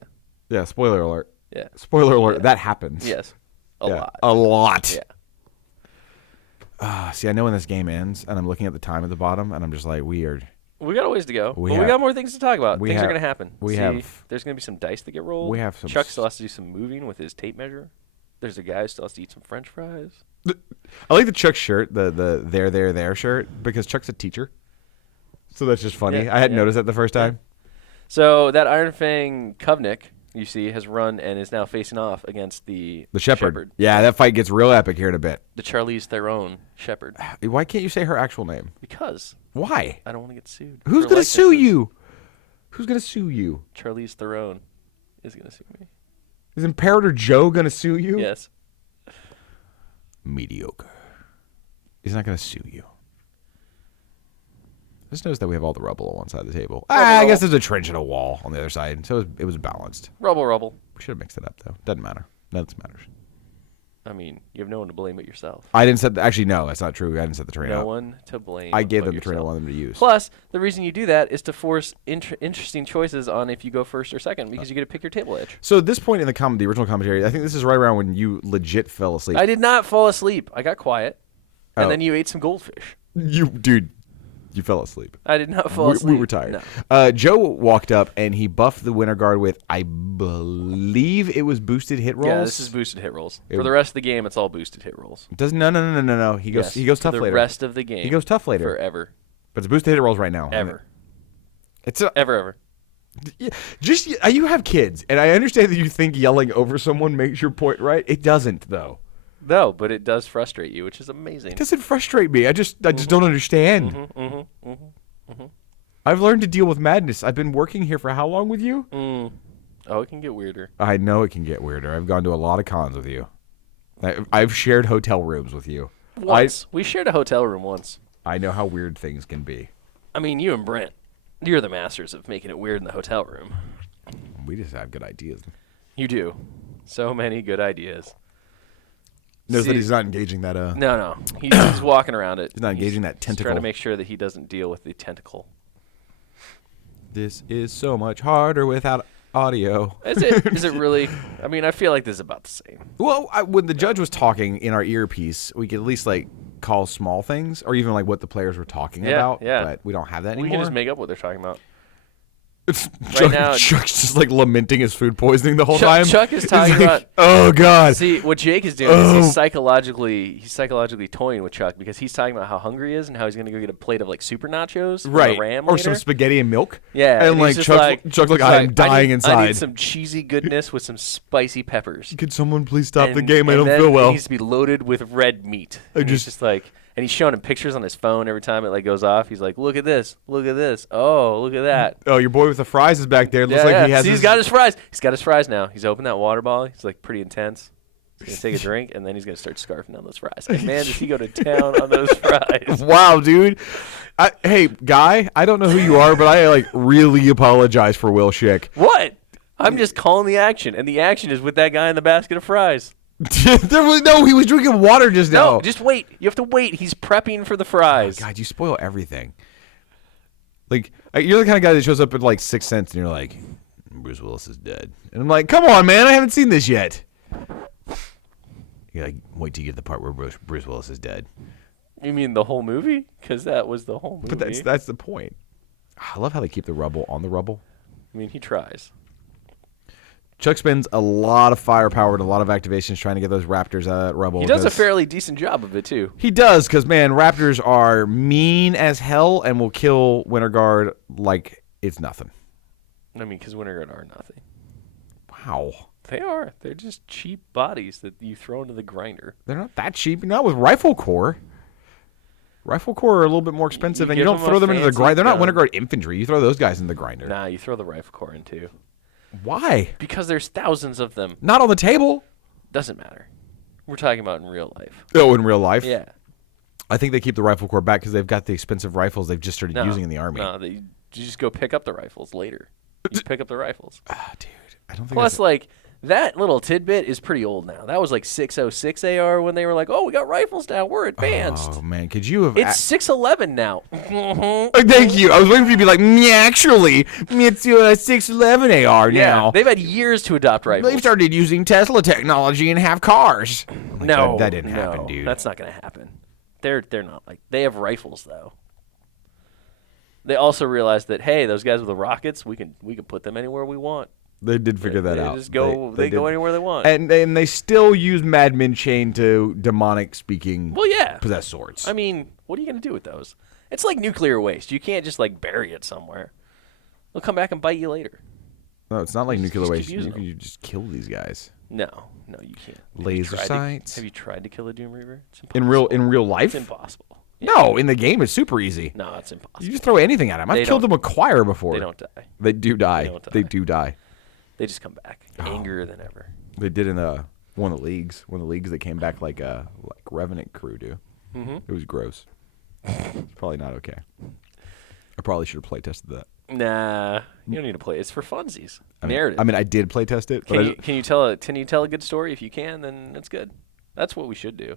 Yeah, spoiler alert. Yeah. Spoiler alert, Yeah. that happens. Yes. A Yeah, lot. A lot. Yeah. See, I know when this game ends, and I'm looking at the time at the bottom, and I'm just like, weird. We got a ways to go. We We have- got more things to talk about. we Things are have- going to happen. we See, have- there's going to be some dice that get rolled. We have some Chuck s- still has to do some moving with his tape measure. There's a guy who still has to eat some French fries. I like the Chuck shirt, the there shirt, because Chuck's a teacher. So that's just funny. Yeah, I hadn't yeah. noticed that the first time. So that Iron Fang Kovnik, you see, has run and is now facing off against the Shepherd. Yeah, that fight gets real epic here in a bit. The Charlize Theron Shepherd. Why can't you say her actual name? Because Why? I don't want to get sued. Who's for going to sue likenesses. you? Who's going to sue you? Charlize Theron is going to sue me. Is Imperator Joe going to sue you? Yes. Mediocre. He's not going to sue you. Just notice that we have all the rubble on one side of the table. I guess there's a trench and a wall on the other side, so it was balanced. Rubble. We should have mixed it up, though. Doesn't matter. None of this matters. I mean, you have no one to blame but yourself. I didn't set. Actually, no, that's not true. I didn't set the terrain No up. one to blame. I gave but them the terrain I yourself. wanted them to use. Plus, the reason you do that is to force interesting choices on if you go first or second, because you get to pick your table edge. So at this point in the original commentary, I think this is right around when you legit fell asleep. I did not fall asleep. I got quiet, and Oh. then you ate some goldfish. You fell asleep. I did not fall asleep. We were tired. No. Joe walked up and he buffed the winter guard with, I believe it was boosted hit rolls. Yeah, this is boosted hit rolls. For the rest of the game, it's all boosted hit rolls. No. He goes. Yes, He goes for tough the later. rest of the game. He goes tough later. Forever. But it's boosted hit rolls right now. Ever. It's Ever. just you have kids, and I understand that you think yelling over someone makes your point right. It doesn't though. No, but it does frustrate you, which is amazing. It doesn't frustrate me. I just don't understand. I've learned to deal with madness. I've been working here for how long with you? Oh, it can get weirder. I know it can get weirder. I've gone to a lot of cons with you. I've shared hotel rooms with you. Once. We shared a hotel room once. I know how weird things can be. I mean, you and Brent, you're the masters of making it weird in the hotel room. We just have good ideas. You do. So many good ideas. Knows that he's not engaging that. No. He's walking around it. He's not engaging that tentacle. He's trying to make sure that he doesn't deal with the tentacle. This is so much harder without audio. Is it really? I mean, I feel like this is about the same. Well, when the judge was talking in our earpiece, we could at least like call small things, or even like what the players were talking about. Yeah. But we don't have that anymore. We can just make up what they're talking about. Chuck's just like lamenting his food poisoning the whole time. Chuck is talking about. Oh God. See, what Jake is doing is he's psychologically toying with Chuck because he's talking about how hungry he is and how he's gonna go get a plate of like super nachos, right, ram or later. some spaghetti and milk. Yeah, and like Chuck's like I'm dying inside. I need some cheesy goodness with some spicy peppers. Could someone please stop the game? I don't feel well. It needs to be loaded with red meat. He's just like. And he's showing him pictures on his phone every time it like goes off. He's like, "Look at this! Look at this! Oh, look at that!" Oh, your boy with the fries is back there. It looks like he has. See, he's got his fries. He's got his fries now. He's opened that water bottle. He's like pretty intense. He's gonna take a drink and then he's gonna start scarfing down those fries. And man, does he go to town on those fries! Wow, dude. Hey, guy, I don't know who you are, but I like really apologize for Will Shick. What? I'm just calling the action, and the action is with that guy in the basket of fries. He was drinking water just now. No, just wait. You have to wait. He's prepping for the fries. Oh, God, you spoil everything. Like, you're the kind of guy that shows up at like 6 cents and you're like, Bruce Willis is dead. And I'm like, come on, man, I haven't seen this yet. You're like, wait till you get to the part where Bruce Willis is dead. You mean the whole movie? Because that was the whole movie. But that's the point. I love how they keep the rubble on the rubble. I mean, he tries. Chuck spends a lot of firepower and a lot of activations trying to get those raptors out of that rubble. He does a fairly decent job of it, too. He does, because, man, raptors are mean as hell and will kill Winter Guard like it's nothing. I mean, because Winter Guard are nothing. Wow. They are. They're just cheap bodies that you throw into the grinder. They're not that cheap. Not with Rifle Corps. Rifle Corps are a little bit more expensive, and you don't throw them into the grinder. They're not Winter Guard infantry. You throw those guys in the grinder. Nah, you throw the Rifle Corps in, too. Why? Because there's thousands of them. Not on the table. Doesn't matter. We're talking about in real life. Oh, in real life? Yeah. I think they keep the Rifle Corps back because they've got the expensive rifles they've just started using in the Army. No, you just go pick up the rifles later. You pick up the rifles. Ah, dude. I don't think Plus, like, that little tidbit is pretty old now. That was like 606 AR when they were like, oh, we got rifles now. We're advanced. Oh, man. Could you have... It's 611 now. Thank you. I was waiting for you to be like, actually, it's 611 AR now. Yeah, they've had years to adopt rifles. They've started using Tesla technology and have cars. No. That didn't happen, dude. That's not going to happen. They're not like... They have rifles, though. They also realized that, hey, those guys with the rockets, we can put them anywhere we want. They did figure that out. Just go. They go anywhere they want. And they still use Madman Chain to demonic speaking. Well, yeah. Possess swords. I mean, what are you going to do with those? It's like nuclear waste. You can't just like bury it somewhere. They'll come back and bite you later. No, it's not like nuclear waste. You can just kill these guys. No, you can't. Laser sights. Have you tried to kill a Doom Reaver? It's impossible. In real life? It's impossible. No, in the game it's super easy. No, it's impossible. You just throw anything at them. I've killed them with Choir before. They don't die. They do die. They do die. They just come back angrier than ever. They did in one of the leagues. One of the leagues that came back like Revenant crew do. Mm-hmm. It was gross. It's probably not okay. I probably should have play tested that. Nah, you don't need to play. It's for funsies. Narrative. I mean, I did play test it. Can you tell a good story? If you can, then it's good. That's what we should do.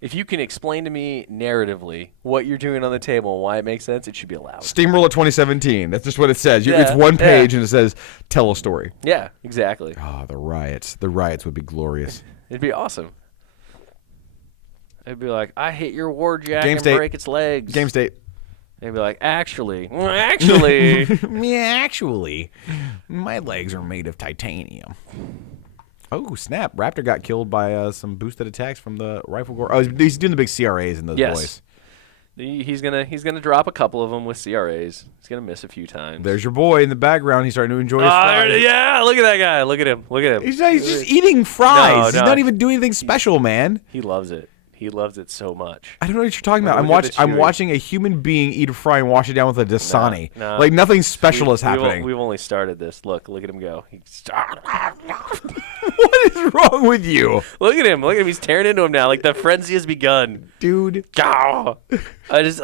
If you can explain to me narratively what you're doing on the table and why it makes sense, it should be allowed. Steamroller 2017. That's just what it says. It's one page and it says, tell a story. Yeah, exactly. Oh, the riots. The riots would be glorious. It'd be awesome. It'd be like, I hit your warjack Game and state. break its legs. Game state. They'd be like, actually, actually, my legs are made of titanium. Oh, snap. Raptor got killed by some boosted attacks from the Rifle Corps. Oh, he's doing the big CRAs in those boys. He's gonna drop a couple of them with CRAs. He's gonna miss a few times. There's your boy in the background. He's starting to enjoy his fries. Yeah, look at that guy. Look at him. He's just eating fries. No, he's not even doing anything special, man. He loves it. He loves it so much. I don't know what you're talking about. I'm watching a human being eat a fry and wash it down with a Dasani. No. Like nothing special is happening. We've only started this. Look at him go. What is wrong with you? Look at him. He's tearing into him now. Like the frenzy has begun. Dude. He's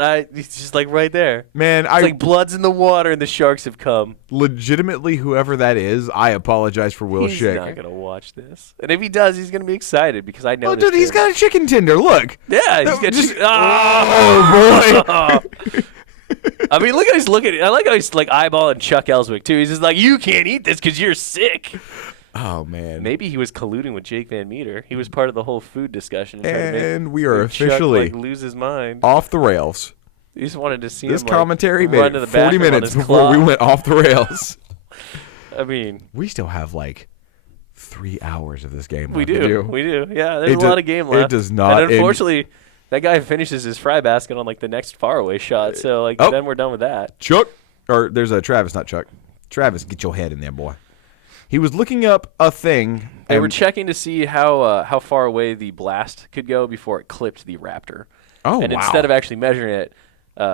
just like right there. Man, it's like blood's in the water and the sharks have come. Legitimately, whoever that is, I apologize for Will Shick. He's not going to watch this. And if he does, he's going to be excited because I know this dude, he's got a chicken tender. Look. Yeah, he's got chicken. Oh, boy. I mean, look how he's looking. I like how he's like eyeballing Chuck Elswick, too. He's just like, you can't eat this because you're sick. Oh, man. Maybe he was colluding with Jake VanMeter. He was part of the whole food discussion. And we are officially Chuck, lose his mind. Off the rails. He just wanted to see this him commentary run made to the 40 minutes before we went off the rails. I mean, we still have like 3 hours of this game. We do. Yeah, there's a lot of game left. It does not. And unfortunately, that guy finishes his fry basket on like the next faraway shot. So then we're done with that. Chuck, or there's a Travis, not Chuck. Travis, get your head in there, boy. He was looking up a thing. They were checking to see how far away the blast could go before it clipped the Raptor. Oh, and wow. instead of actually measuring it,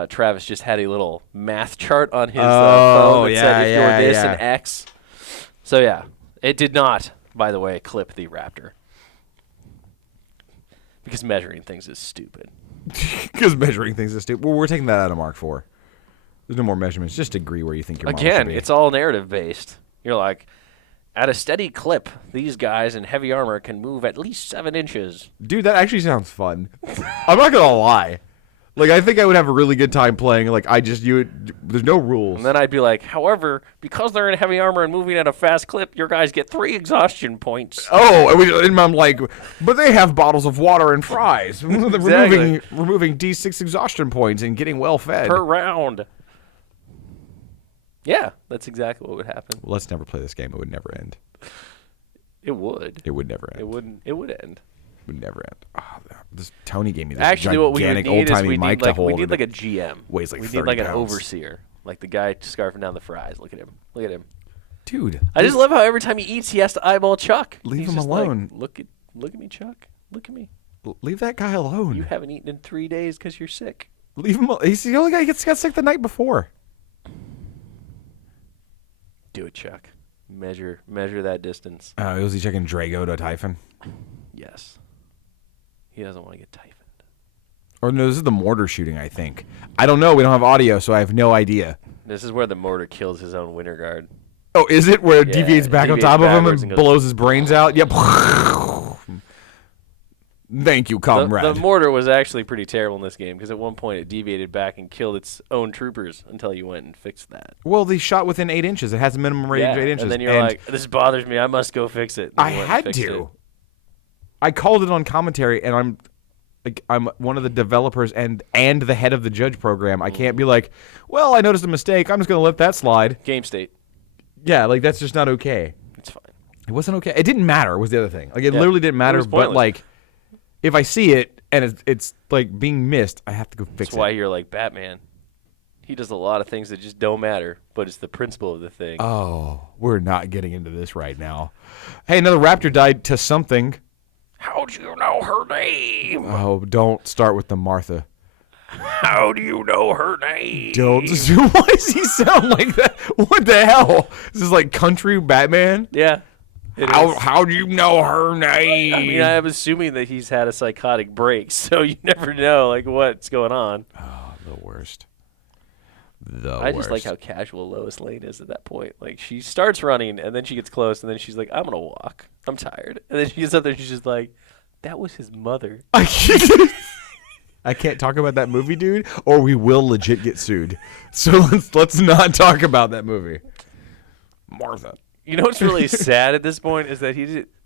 Travis just had a little math chart on his phone that said if you're this and X. So, yeah, it did not, by the way, clip the Raptor. Because measuring things is stupid. Because measuring things is stupid. Well, we're taking that out of Mark 4. There's no more measurements. Just agree where you think your mom should be. It's all narrative-based. You're like, at a steady clip, these guys in heavy armor can move at least 7 inches. Dude, that actually sounds fun. I'm not going to lie. Like, I think I would have a really good time playing. Like, there's no rules. And then I'd be like, however, because they're in heavy armor and moving at a fast clip, your guys get 3 exhaustion points. Oh, and I'm like, but they have bottles of water and fries. Exactly. removing D6 exhaustion points and getting well fed. Per round. Yeah, that's exactly what would happen. Well, let's never play this game. It would never end. It would. It would never end. It wouldn't. It would end. It would never end. Oh, this Tony gave me this Actually, what we would gigantic need is old-timey mic to hold. we need like a GM. Weighs like 30 We need like an pounds. overseer. Like the guy scarfing down the fries. Look at him. Look at him. Dude. I just love how every time he eats, he has to eyeball Chuck. Leave He's him just alone. Like, look at me, Chuck. Look at me. Leave that guy alone. You haven't eaten in 3 days because you're sick. Leave him. He's the only guy who got sick the night before. Do it, Chuck. Measure that distance. Was he checking Drago to Typhon? Yes. He doesn't want to get typhoned. Or no, this is the mortar shooting, I think. I don't know. We don't have audio, so I have no idea. This is where the mortar kills his own winter guard. Oh, is it? Where it deviates back on top of him and blows his brains out? Yep. Thank you, comrade. The mortar was actually pretty terrible in this game because at one point it deviated back and killed its own troopers until you went and fixed that. Well, they shot within 8 inches. It has a minimum range of 8 inches. And then you're like, this bothers me. I must go fix it. I had to. I called it on commentary, and I'm one of the developers and the head of the judge program. I can't be like, well, I noticed a mistake. I'm just going to let that slide. Game state. Yeah, like that's just not okay. It's fine. It wasn't okay. It didn't matter was the other thing. Like it literally didn't matter, but like if I see it and it's like being missed, I have to go fix it. That's why you're like Batman. He does a lot of things that just don't matter, but it's the principle of the thing. Oh, we're not getting into this right now. Hey, another raptor died to something. How do you know her name? Oh, don't start with the Martha. How do you know her name? Don't. Why does he sound like that? What the hell? Is this like country Batman? Yeah. How do you know her name? I mean, I'm assuming that he's had a psychotic break, so you never know like what's going on. Oh, the worst. I just like how casual Lois Lane is at that point. Like she starts running, and then she gets close, and then she's like, "I'm gonna walk. I'm tired." And then she gets up there, and she's just like, "That was his mother." I can't talk about that movie, dude, or we will legit get sued. So let's not talk about that movie. Martha. You know what's really sad at this point is that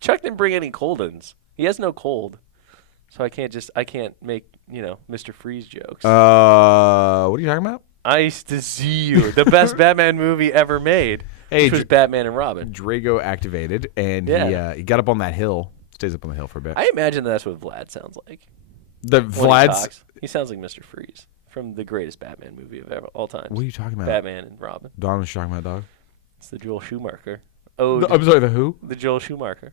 Chuck didn't bring any cold-ins. He has no cold, so I can't make Mr. Freeze jokes. What are you talking about? Ice to See You, the best Batman movie ever made, which was Batman and Robin. Drago activated, and he got up on that hill. Stays up on the hill for a bit. I imagine that's what Vlad sounds like. He sounds like Mr. Freeze from the greatest Batman movie of all time. What are you talking about? Batman and Robin. Don was talking about, dog? It's the Joel Schumacher. I'm sorry, the who? The Joel Schumacher.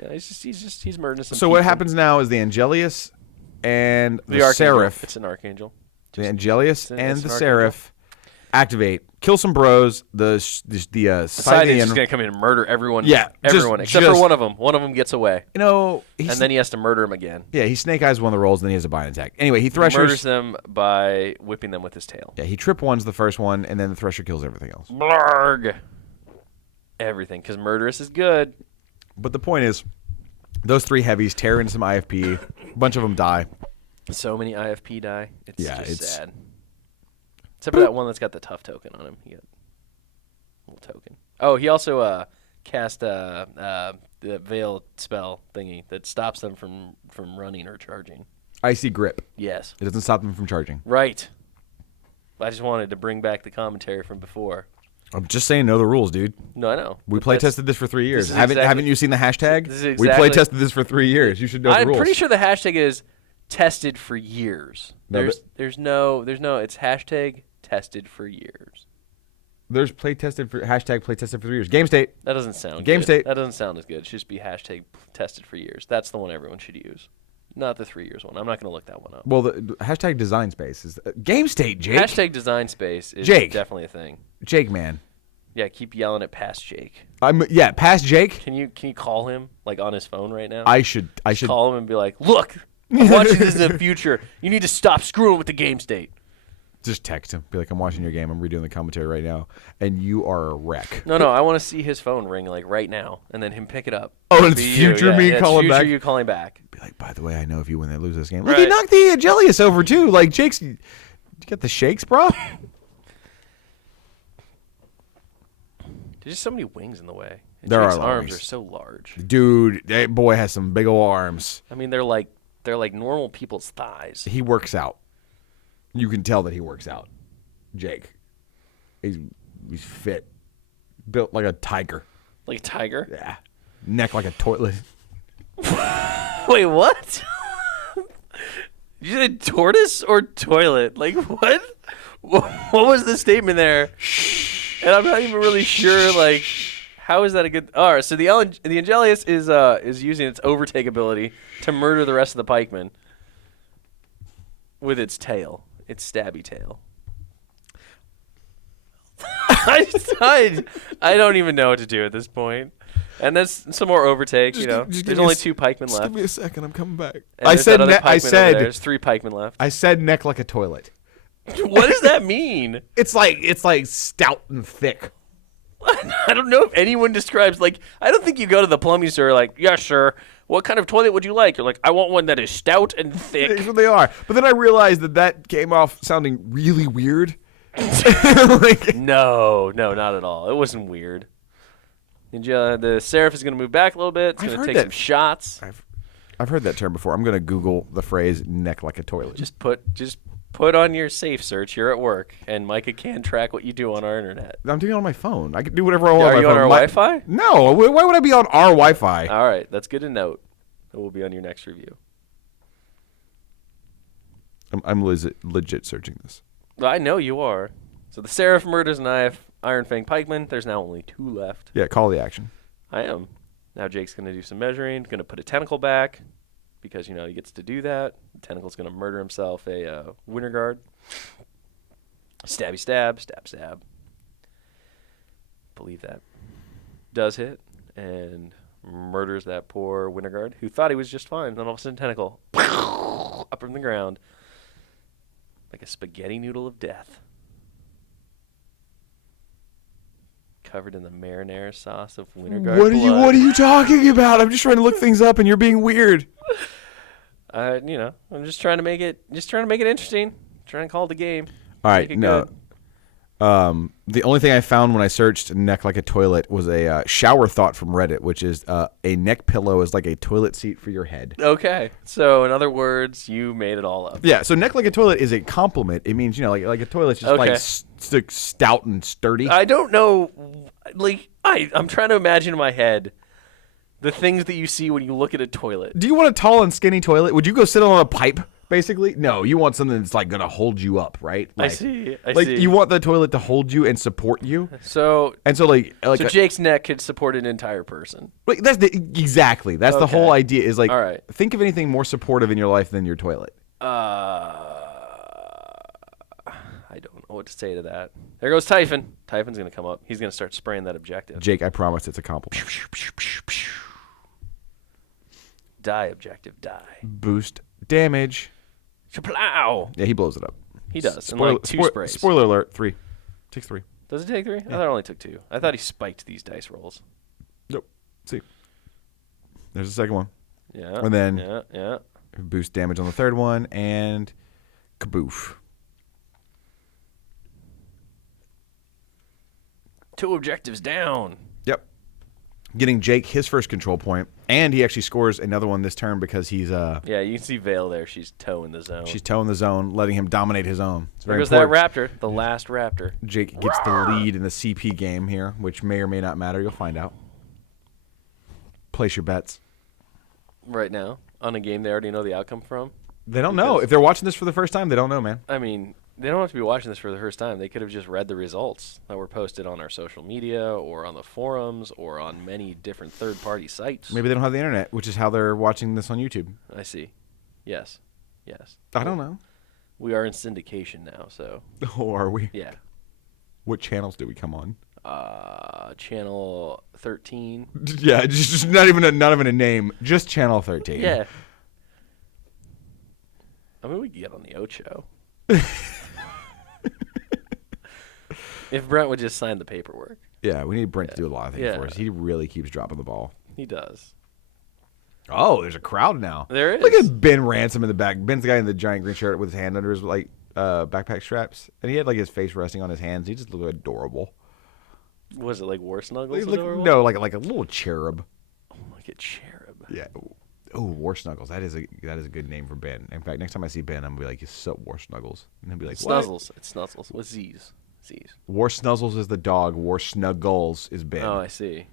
Yeah, he's murdering some. So what happens now is the Angelius and the Archangel. Seraph. It's an Archangel. The Angelius and it's the an Seraph activate, kill some bros. The Poseidon's Scythian just gonna come in and murder everyone. Yeah, everyone except for one of them. One of them gets away, and then he has to murder him again. Yeah, he snake eyes one of the rolls, and then he has a bind attack. Anyway, he Murders threshers them by whipping them with his tail. Yeah, he trip one's the first one, and then the thresher kills everything else. Blarg. Everything, because murderous is good. But the point is, those 3 heavies tear into some IFP. A bunch of them die. So many IFP die. It's just sad. Except for that one that's got the tough token on him. He got a little token. Oh, he also cast the veil spell thingy that stops them from running or charging. Icy grip. Yes. It doesn't stop them from charging. Right. I just wanted to bring back the commentary from before. I'm just saying, know the rules, dude. No, I know. We play tested this for 3 years. Haven't you seen the hashtag? Exactly, we play tested this for 3 years. You should know the rules. I'm pretty sure the hashtag is tested for years. There's no. It's hashtag tested for years. There's hashtag play tested for 3 years. Game state. That doesn't sound Game good. state. That doesn't sound as good. It should just be hashtag tested for years. That's the one everyone should use. Not the 3 years one. I'm not going to look that one up. Well, the hashtag design space is game state, Jake. Hashtag design space is Jake. definitely a thing. Jake, man. Yeah, keep yelling it past Jake. Past Jake. Can you call him like on his phone right now? I should call him and be like, look, I'm watching this in the future. You need to stop screwing with the game state. Just text him. Be like, I'm watching your game. I'm redoing the commentary right now, and you are a wreck. No, I want to see his phone ring like right now, and then him pick it up. Oh, it's future me calling back. Future you calling back. Be like, by the way, I know if you win, they lose this game. Right. Look, he knocked the Angelius over too. Like Jake's, you got the shakes, bro. There's just so many wings in the way. And There Jake's are a lot of arms wings. are so large. Dude, that boy has some big ol' arms. I mean, they're like normal people's thighs. He works out. You can tell that he works out. Jake, he's fit, built like a tiger. Like a tiger? Yeah, neck like a toilet. Wait, what? You said tortoise or toilet? Like what? What was the statement there? And I'm not even really sure. Like, how is that a good? All right, so the Angelius is using its overtake ability to murder the rest of the pikemen with its tail, its stabby tail. I don't even know what to do at this point. And there's some more overtake. There's only 2 pikemen left. Give me a second. I'm coming back. And there's 3 pikemen left. I said neck like a toilet. What does that mean? It's like stout and thick. I don't know if anyone describes, like, I don't think you go to the plumbing store like, yeah, sure. What kind of toilet would you like? You're like, I want one that is stout and thick. That's what they are. But then I realized that came off sounding really weird. Like, No, not at all. It wasn't weird. The Seraph is going to move back a little bit. It's going to take some shots. I've heard that term before. I'm going to Google the phrase neck like a toilet. Just put on your safe search. You're at work, and Micah can track what you do on our internet. I'm doing it on my phone. I can do whatever I want on my Are you phone. on our Wi-Fi? No. Why would I be on our Wi-Fi? All right. That's good to note. It will be on your next review. I'm legit searching this. I know you are. So the Seraph murders an Iron Fang pikeman. There's now only 2 left. Yeah, call the action. I am. Now Jake's going to do some measuring. Going to put a tentacle back because, he gets to do that. The tentacle's going to murder himself a Winter Guard. Stabby stab, stab stab. Believe that. Does hit and murders that poor Winter Guard who thought he was just fine. Then all of a sudden tentacle up from the ground like a spaghetti noodle of death. Covered in the marinara sauce of Winter Guard blood. What are you talking about? I'm just trying to look things up, and you're being weird. I'm just trying to make it interesting. Trying to call it a game. All right, no. The only thing I found when I searched neck like a toilet was a shower thought from Reddit, which is a neck pillow is like a toilet seat for your head. Okay, so in other words, you made it all up. Yeah, so neck like a toilet is a compliment. It means like a toilet's just like stout and sturdy. I don't know, like I'm trying to imagine in my head the things that you see when you look at a toilet. Do you want a tall and skinny toilet? Would you go sit on a pipe? basically. No, you want something that's like gonna hold you up, right? Like, I see. You want the toilet to hold you and support you. So like Jake's neck could support an entire person. Like that's exactly. That's the whole idea. Is like, all right. Think of anything more supportive in your life than your toilet. I don't know what to say to that. There goes Typhon. Typhon's gonna come up. He's gonna start spraying that objective. Jake, I promise it's a compliment. Die objective, die. Boost damage. Chaplow. Yeah, he blows it up. He does. In like 2 sprays. Spoiler alert: 3. Takes 3. Does it take 3? I thought it only took 2. I thought he spiked these dice rolls. Nope. See, there's the second one. Yeah. And then yeah. Boost damage on the third one and kaboof. 2 objectives down. Yep. Getting Jake his first control point, and he actually scores another one this turn because he's Yeah, you can see Vale there. She's towing the zone. She's towing the zone, letting him dominate his own. It's very There goes important. that raptor, the last raptor. Jake gets the lead in the CP game here, which may or may not matter. You'll find out. Place your bets. Right now, on a game they already know the outcome from. They don't know. If they're watching this for the first time, they don't know, man. I mean, they don't have to be watching this for the first time. They could have just read the results that were posted on our social media or on the forums or on many different third-party sites. Maybe they don't have the internet, which is how they're watching this on YouTube. I see. Yes. I don't know. We are in syndication now, so. Oh, are we? Yeah. What channels do we come on? Channel 13. Yeah, just not even a name. Just channel 13. Yeah. I mean, we could get on the Ocho. If Brent would just sign the paperwork. Yeah, we need Brent to do a lot of things Yeah. for us. He really keeps dropping the ball. He does. Oh, there's a crowd now. There is. Look at Ben Ransom in the back. Ben's the guy in the giant green shirt with his hand under his backpack straps, and he had like his face resting on his hands. He just looked adorable. Was it like War Snuggles? He looked- adorable? no, like a little cherub. Oh, like a cherub. Yeah. Oh, War Snuggles. That is a good name for Ben. In fact, next time I see Ben, I'm gonna be like, "What's up, War Snuggles?" And he'll be like, "What?" Snuzzles. It's Snuzzles with Z's. War Snuzzles is the dog. War Snuggles is Ben. Oh, I see.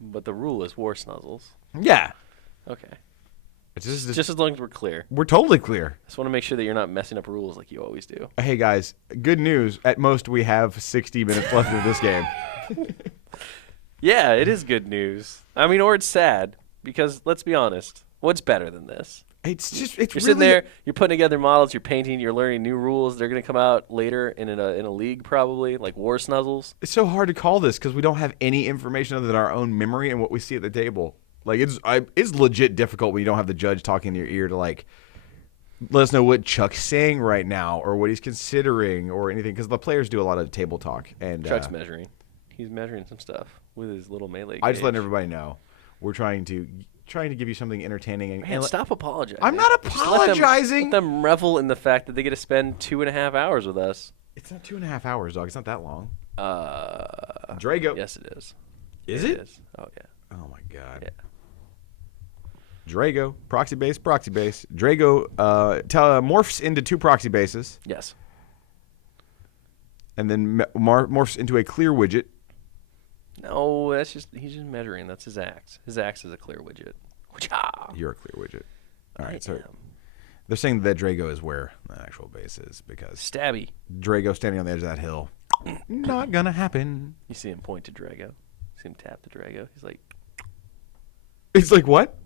But the rule is War Snuzzles. Yeah. Okay. It's Just as long as we're clear. we're totally clear. Just want to make sure that you're not messing up rules like you always do. Hey guys, good news. At most, we have 60 minutes left of this game. Yeah, it is good news. I mean, or it's sad because let's be honest. What's better than this? You're sitting there, you're putting together models, you're painting, you're learning new rules. They're going to come out later in a league probably, like War Snuzzles. It's so hard to call this because we don't have any information other than our own memory and what we see at the table. Like it's legit difficult when you don't have the judge talking in your ear to like let us know what Chuck's saying right now or what he's considering or anything because the players do a lot of table talk and Chuck's measuring. He's measuring some stuff with his little melee. I just letting everybody know we're trying to give you something entertaining and Man, stop apologizing. I'm not apologizing. Let them revel in the fact that they get to spend 2.5 hours with us. It's not 2.5 hours, dog. It's not that long. Drago. Yes, it is. Is it? Oh yeah. Oh my god. Yeah. Drago, proxy base. Drago morphs into 2 proxy bases. Yes. And then morphs into a clear widget. No, he's just measuring. That's his axe. His axe is a clear widget. You're a clear widget. All right, so am. they're saying that Drago is where the actual base is because Stabby. Drago standing on the edge of that hill. Not gonna happen. You see him point to Drago. You see him tap the Drago. He's like, It's like what?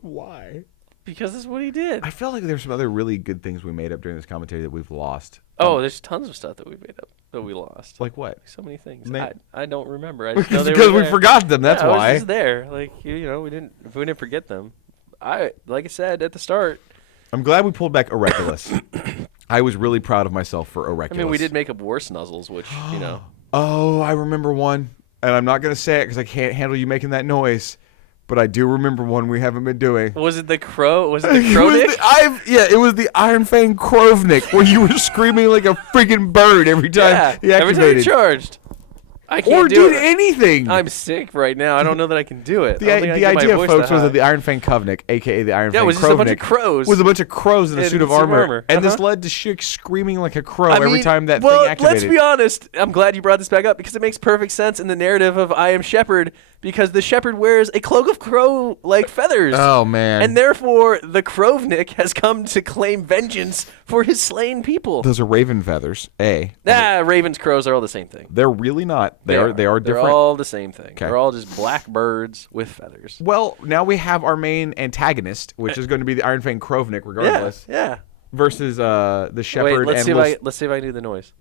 Why? because that's what he did. I felt like there's some other really good things we made up during this commentary that we've lost. Oh, there's tons of stuff that we made up that we lost. Like what? So many things. Ma- I don't remember. I just know they Because were we there. forgot them. That's Yeah, I why. was just there. Like we didn't forget them. Like I said at the start. I'm glad we pulled back Auriculus. I was really proud of myself for Auriculus. I mean, we did make up War Snuzzles, which Oh, I remember one, and I'm not gonna say it because I can't handle you making that noise. But I do remember one we haven't been doing. Was it the crow? Was it the Crownick? It was the Iron Fang Krovnik, where you were screaming like a freaking bird every time he activated. every time he charged. I can't do did it. anything. I'm sick right now. I don't know that I can do it. The idea, folks, was that the Iron Fang Kovnik, a.k.a. the Iron Fang was just a bunch of Krovnik, crows. was a bunch of crows in a suit of armor. And this Uh-huh. led to Shick screaming like a crow every time that thing activated. Let's be honest. I'm glad you brought this back up because it makes perfect sense in the narrative of I Am Shepherd because the shepherd wears a cloak of crow-like feathers. Oh, man. And therefore, the Krovnik has come to claim vengeance for his slain people. Those are raven feathers, Ravens, crows are all the same thing. They're really not. They are different. They're all the same thing. Okay. They're all just black birds with feathers. Well, now we have our main antagonist, which is going to be the Iron Fang Krovnik, regardless. Yeah. Versus the shepherd. Wait, let's and see if I do the noise.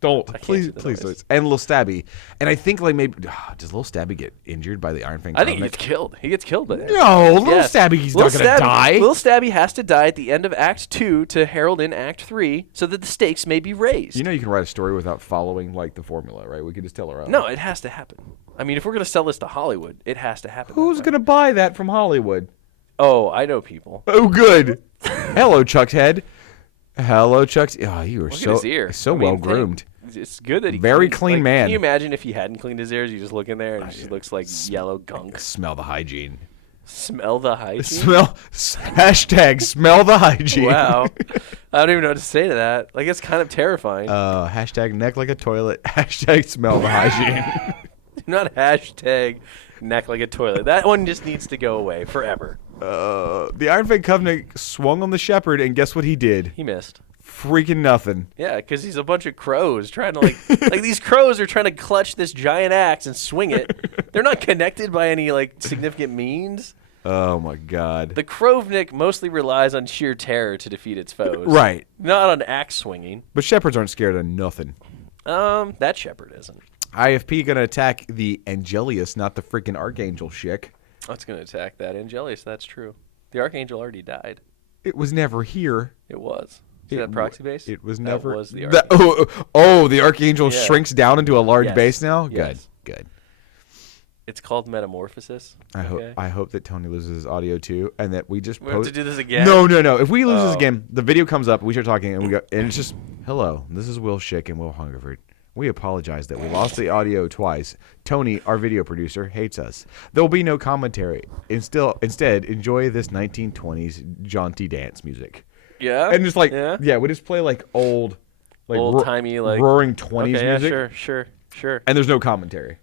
Don't please, do the please, noise. and Lil Stabby. And I think like maybe does Lil Stabby get injured by the Iron Fang? I think he gets killed. He gets killed by that. No, Lil Stabby's not gonna die. Lil Stabby has to die at the end of Act 2 to herald in Act 3 so that the stakes may be raised. You know you can write a story without following like the formula, right? We could just tell her. No, it has to happen. I mean, if we're gonna sell this to Hollywood, it has to happen. Who's gonna buy that from Hollywood? Oh, I know people. Oh, good. Hello, Chuckhead. Hello, Chuck. Oh, you are Look at his ear. so I mean, well groomed. It's good that he Very cleans, clean man. Can you imagine if he hadn't cleaned his ears? You just look in there and it just looks like yellow gunk. Smell the hygiene. Smell the hygiene. Hashtag smell the hygiene. Wow, I don't even know what to say to that. Like it's kind of terrifying. Hashtag neck like a toilet. Hashtag smell the hygiene. Not hashtag neck like a toilet. That one just needs to go away forever. The Iron Fang Covenant swung on the shepherd, and guess what he did? He missed. Freaking nothing. Yeah, because he's a bunch of crows trying to like these crows are trying to clutch this giant axe and swing it. They're not connected by any like significant means. Oh my God. The Krovnik mostly relies on sheer terror to defeat its foes. Right. Not on axe swinging. But shepherds aren't scared of nothing. That shepherd isn't. IFP gonna attack the Angelius, not the freaking Archangel Shick. Oh, it's gonna attack that Angelius. That's true. The Archangel already died. It was never here. It was. See that proxy base? It was that never. Was the Archangel. The Archangel shrinks down into a large base now. Yes. Good. It's called Metamorphosis. I hope that Tony loses his audio too, and that we just We have to do this again. No. If we lose this again, the video comes up. We start talking, and we go, and it's just hello. This is Will Shick and Will Hungerford. We apologize that we lost the audio twice. Tony, our video producer, hates us. There will be no commentary. Instead, enjoy this 1920s jaunty dance music. Yeah. And just like we just play like old timey like roaring 20s music. Yeah, sure. And there's no commentary.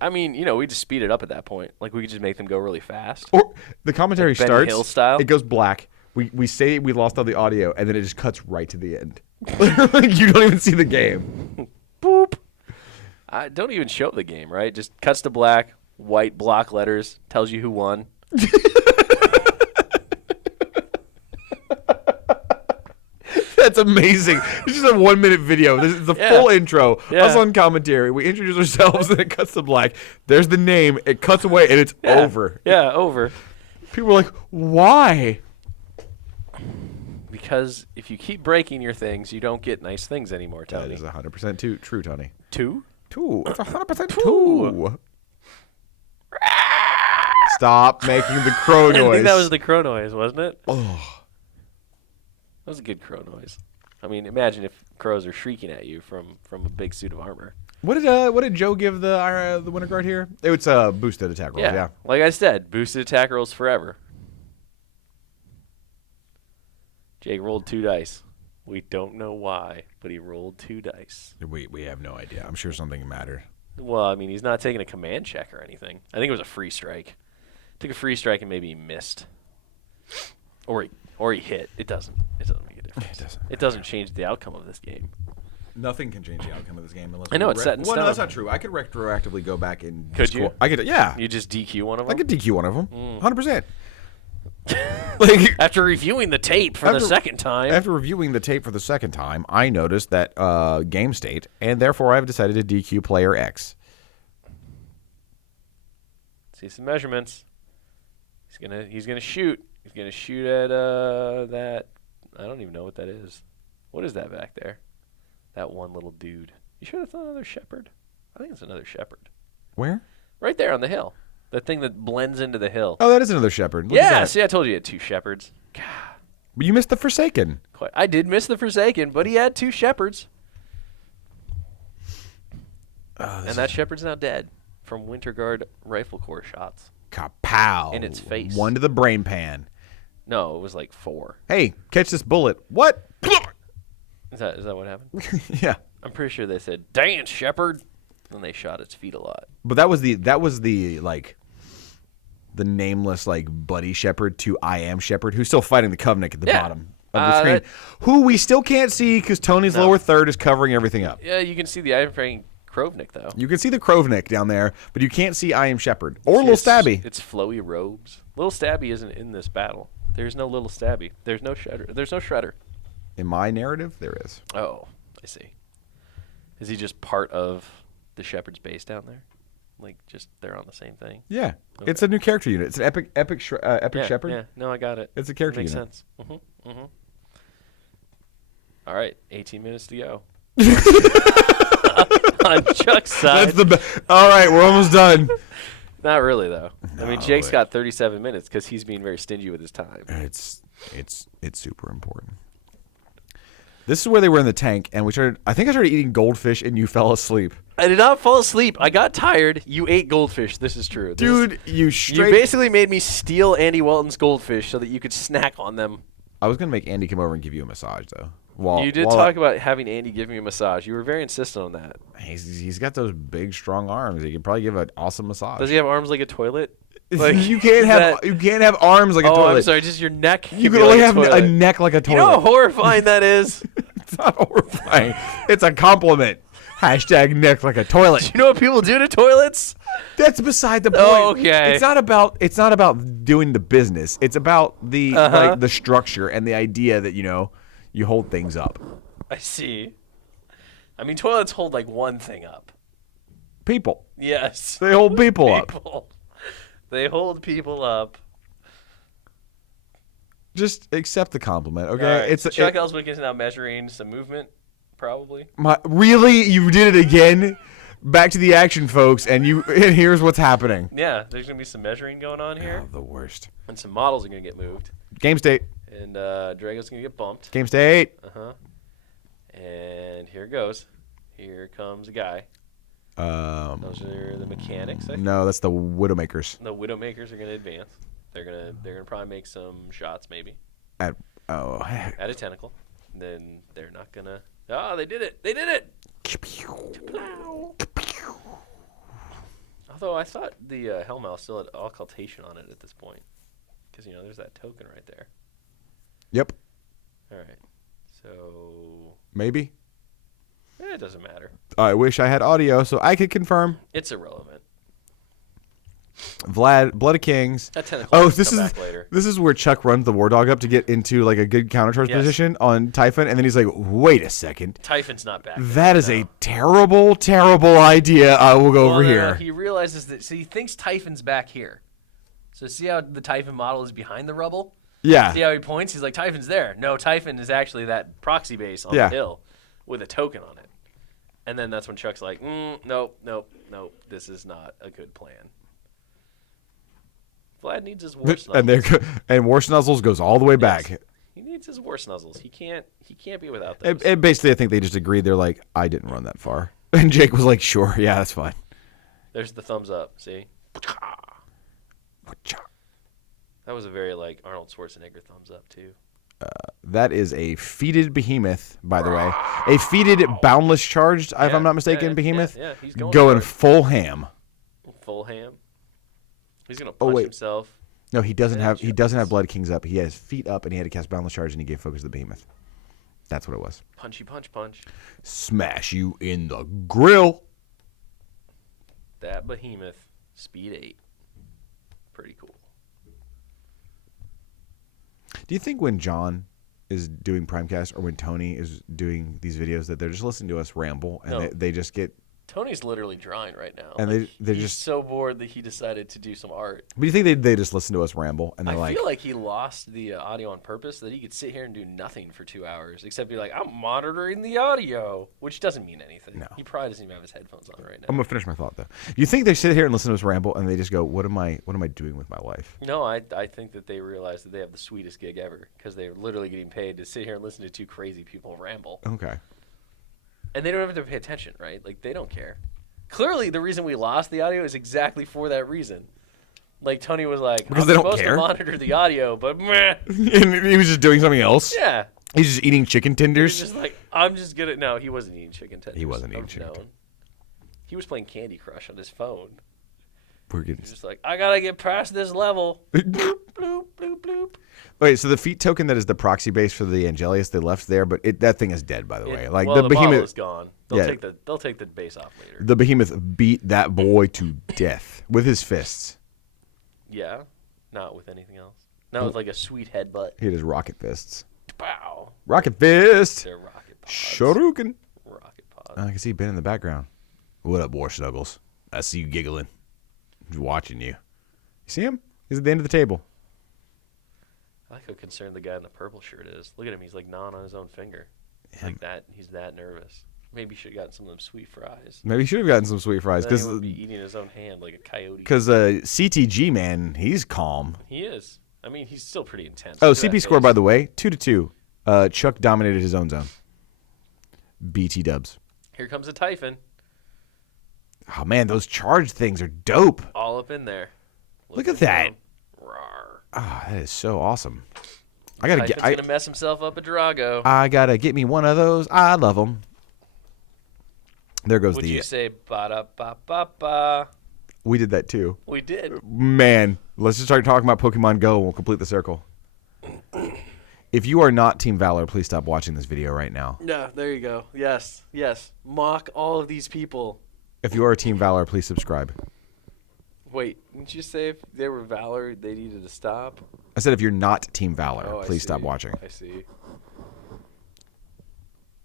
I mean, we just speed it up at that point. Like we could just make them go really fast. Or the commentary Benny starts. Hill style? It goes black. We say we lost all the audio, and then it just cuts right to the end. Like you don't even see the game. Boop. I don't even show the game, right? Just cuts to black, white block letters, tells you who won. That's amazing. It's just a 1 minute video. This is the full intro. Us on commentary. We introduce ourselves, and it cuts to black. There's the name. It cuts away, and it's over. Yeah, over. People are like, why? Because if you keep breaking your things, you don't get nice things anymore, Tony. That is 100% true, Tony. Two? It's 100% true. Stop making the crow noise. I think that was the crow noise, wasn't it? Oh. That was a good crow noise. I mean, imagine if crows are shrieking at you from a big suit of armor. What did Joe give the winter guard here? It's boosted attack rolls. Yeah. Like I said, boosted attack rolls forever. Jake rolled 2 dice. We don't know why, but he rolled 2 dice. We have no idea. I'm sure something mattered. Well, I mean, he's not taking a command check or anything. I think it was a free strike. Took a free strike and maybe he missed, or he hit. It doesn't make a difference. It doesn't change the outcome of this game. Nothing can change the outcome of this game unless I know it's set in Well, no, stone. that's not true. I could retroactively go back and. Could you? I could. Yeah. You just DQ one of them. I could DQ one of them. 100%. After reviewing the tape for the second time. After reviewing the tape for the second time, I noticed that game state, and therefore I've decided to DQ player X. See some measurements. He's gonna shoot. He's gonna shoot at that. I don't even know what that is. What is that back there? That one little dude. You sure that's not another shepherd? I think it's another shepherd. Where? Right there on the hill. That thing that blends into the hill. Oh, that is another shepherd. Look at Yeah, that. see, I told you he had 2 shepherds. God. But you missed the Forsaken. I did miss the Forsaken, but he had 2 shepherds. And that shepherd's now dead from Winter Guard rifle core shots. Kapow. In its face. 1 to the brain pan. No, it was like 4. Hey, catch this bullet. What? Is that what happened? Yeah. I'm pretty sure they said, "Dance, shepherd," and they shot its feet a lot. But that was the like the nameless like buddy shepherd to I am shepherd who's still fighting the Covenant at the bottom of the screen, who we still can't see because Tony's lower third is covering everything up. Yeah, you can see the Iron Fang Krovnik though. You can see the Krovnik down there, but you can't see I am shepherd or Little Stabby. It's flowy robes. Little Stabby isn't in this battle. There's no Little Stabby. There's no Shredder. There's no Shredder. In my narrative, there is. Oh, I see. Is he just part of the shepherd's base down there? Like, just they're on the same thing? Yeah. Okay. It's a new character unit. It's an epic shepherd. Yeah, no, I got it. It's a character Makes unit. sense. All right, 18 minutes to go. On Chuck's side. All right, we're almost done. Not really, though. I mean, No, Jake's got 37 minutes because he's being very stingy with his time. It's super important. This is where they were in the tank, and I think I started eating goldfish, and you fell asleep. I did not fall asleep. I got tired. You ate goldfish. This is true. Dude, you basically made me steal Andy Welton's goldfish so that you could snack on them. I was going to make Andy come over and give you a massage, though. You did talk about having Andy give me a massage. You were very insistent on that. He's got those big, strong arms. He could probably give an awesome massage. Does he have arms like a toilet? Like, you can't have arms like a toilet. Oh, I'm sorry. Just your neck. You can only have a neck like a toilet. You know how horrifying that is? It's not horrifying. It's a compliment. Hashtag neck like a toilet. Do you know what people do to toilets? That's beside the point. Oh, okay. It's not about doing the business. It's about the like the structure and the idea that you hold things up. I see. I mean, toilets hold like one thing up. People. Yes. They hold people up. They hold people up. Just accept the compliment, okay? Right. So Chuck Elswick is now measuring some movement, probably. Really? You did it again? Back to the action, folks, and here's what's happening. Yeah, there's going to be some measuring going on here. Oh, the worst. And some models are going to get moved. Game state. And Drago's going to get bumped. Game state. And here it goes. Here comes a guy. Those are the mechanics, I think. No, that's the Widowmakers. The Widowmakers are going to advance. They're gonna probably make some shots, maybe. At a tentacle. And then they're not gonna. Oh, they did it! They did it! Although I thought the Hellmouth still had occultation on it at this point, because there's that token right there. Yep. All right. So. Maybe. It doesn't matter. I wish I had audio so I could confirm. It's irrelevant. Vlad, Blood of Kings. That tentacle. Oh, later. This is where Chuck runs the War Dog up to get into like a good countercharge position on Typhon, and then he's like, "Wait a second, Typhon's not back. That is a terrible, terrible idea. I will go over here." He realizes that. So he thinks Typhon's back here. So see how the Typhon model is behind the rubble? Yeah. See how he points? He's like, Typhon's there. No, Typhon is actually that proxy base on the hill with a token on it. And then that's when Chuck's like, nope. This is not a good plan. Vlad needs his war snuzzles. And war snuzzles goes all the way back. Yes. He needs his war snuzzles. He can't be without those. And basically, I think they just agreed. They're like, I didn't run that far. And Jake was like, sure, yeah, that's fine. There's the thumbs up. See? That was a very like Arnold Schwarzenegger thumbs up too. That is a feated behemoth, by the way. A feated boundless charged, if I'm not mistaken, behemoth. Yeah, he's going full ham. Full ham. He's gonna punch himself. No, he doesn't have Blood Kings up. He has feet up, and he had to cast boundless charge, and he gave focus to the behemoth. That's what it was. Punch. Smash you in the grill. That behemoth, speed 8. Pretty cool. Do you think when John is doing Primecast or when Tony is doing these videos that they're just listening to us ramble and they just get... Tony's literally drawing right now. And they're he's just so bored that he decided to do some art. But do you think they just listen to us ramble and they're I feel like he lost the audio on purpose, that he could sit here and do nothing for 2 hours except be like, I'm monitoring the audio, which doesn't mean anything. No. He probably doesn't even have his headphones on right now. I'm gonna finish my thought though. You think they sit here and listen to us ramble and they just go, what am I doing with my life? No, I think that they realize that they have the sweetest gig ever because they're literally getting paid to sit here and listen to two crazy people ramble. Okay. And they don't have to pay attention, right? Like, they don't care. Clearly, the reason we lost the audio is exactly for that reason. Like, Tony was like, Because I'm they don't supposed care? to monitor the audio, but meh. And he was just doing something else. Yeah. He's just eating chicken He tenders. was just like, I'm just gonna. No, he wasn't eating chicken tenders. He wasn't eating I've chicken known. He was playing Candy Crush on his phone. We're getting. He's just like, I gotta get past this level. bloop, bloop, bloop, bloop. Wait, so the feat token that is the proxy base for the Angelius they left there, but that thing is dead, by the way. Like Well, the model behemoth is gone. They'll Yeah. take the base off later. The behemoth beat that boy to death with his fists. Yeah, not with anything else. Not with like a sweet headbutt. He had his rocket fists. Pow. Rocket fist. They're rocket pods. Shoryuken. Rocket pods. I can see Ben in the background. What up, boy Snuggles? I see you giggling. He's watching you. You see him? He's at the end of the table. I like how concerned the guy in the purple shirt is. Look at him. He's like gnawing on his own finger. Like that. He's that nervous. Maybe he should have gotten some of them sweet fries. Maybe he should have gotten some sweet fries Then he because would be eating his own hand like a coyote. CTG man, he's calm. He is. I mean, he's still pretty intense. Oh, Look at CP that score face. by the way, 2-2. Chuck dominated his own zone. BT dubs. Here comes a Typhon. Oh man, those charge things are dope. All up in there. Look at that. Rawr. Ah, that is so awesome. I gotta Typhon's get. gonna mess himself up a Drago. I gotta get me one of those. I love them. There goes Would the. you say ba-da-ba-ba-ba? We did that too. We did. Man, let's just start talking about Pokemon Go and we'll complete the circle. If you are not Team Valor, please stop watching this video right now. No, there you go. Yes, yes. Mock all of these people. If you are Team Valor, please subscribe. Wait, didn't you say if they were Valor, they needed to stop? I said if you're not Team Valor, Oh, I please stop see. watching. I see.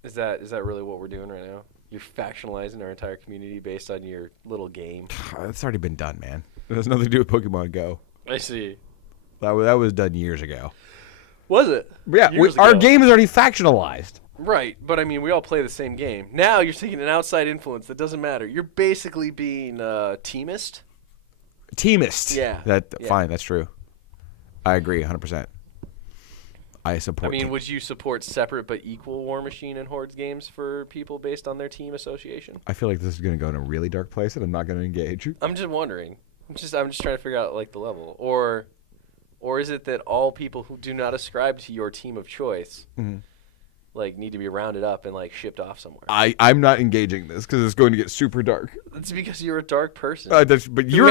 Is that really what we're doing right now? You're factionalizing our entire community based on your little game. It's already been done, man. It has nothing to do with Pokemon Go. I see. That was done years ago. Was it? Yeah, Years our ago. game is already factionalized. Right, but I mean, we all play the same game. Now you're taking an outside influence that doesn't matter. You're basically being teamist. Teamist. Yeah. Yeah. Fine, that's true. I agree 100%. I support. I mean, would you support separate but equal War Machine and Hordes games for people based on their team association? I feel like this is going to go in a really dark place, and I'm not going to engage. I'm just wondering. I'm just trying to figure out like the level, or is it that all people who do not ascribe to your team of choice, like, need to be rounded up and like shipped off somewhere? I'm not engaging this because it's going to get super dark. That's because you're a dark person. But who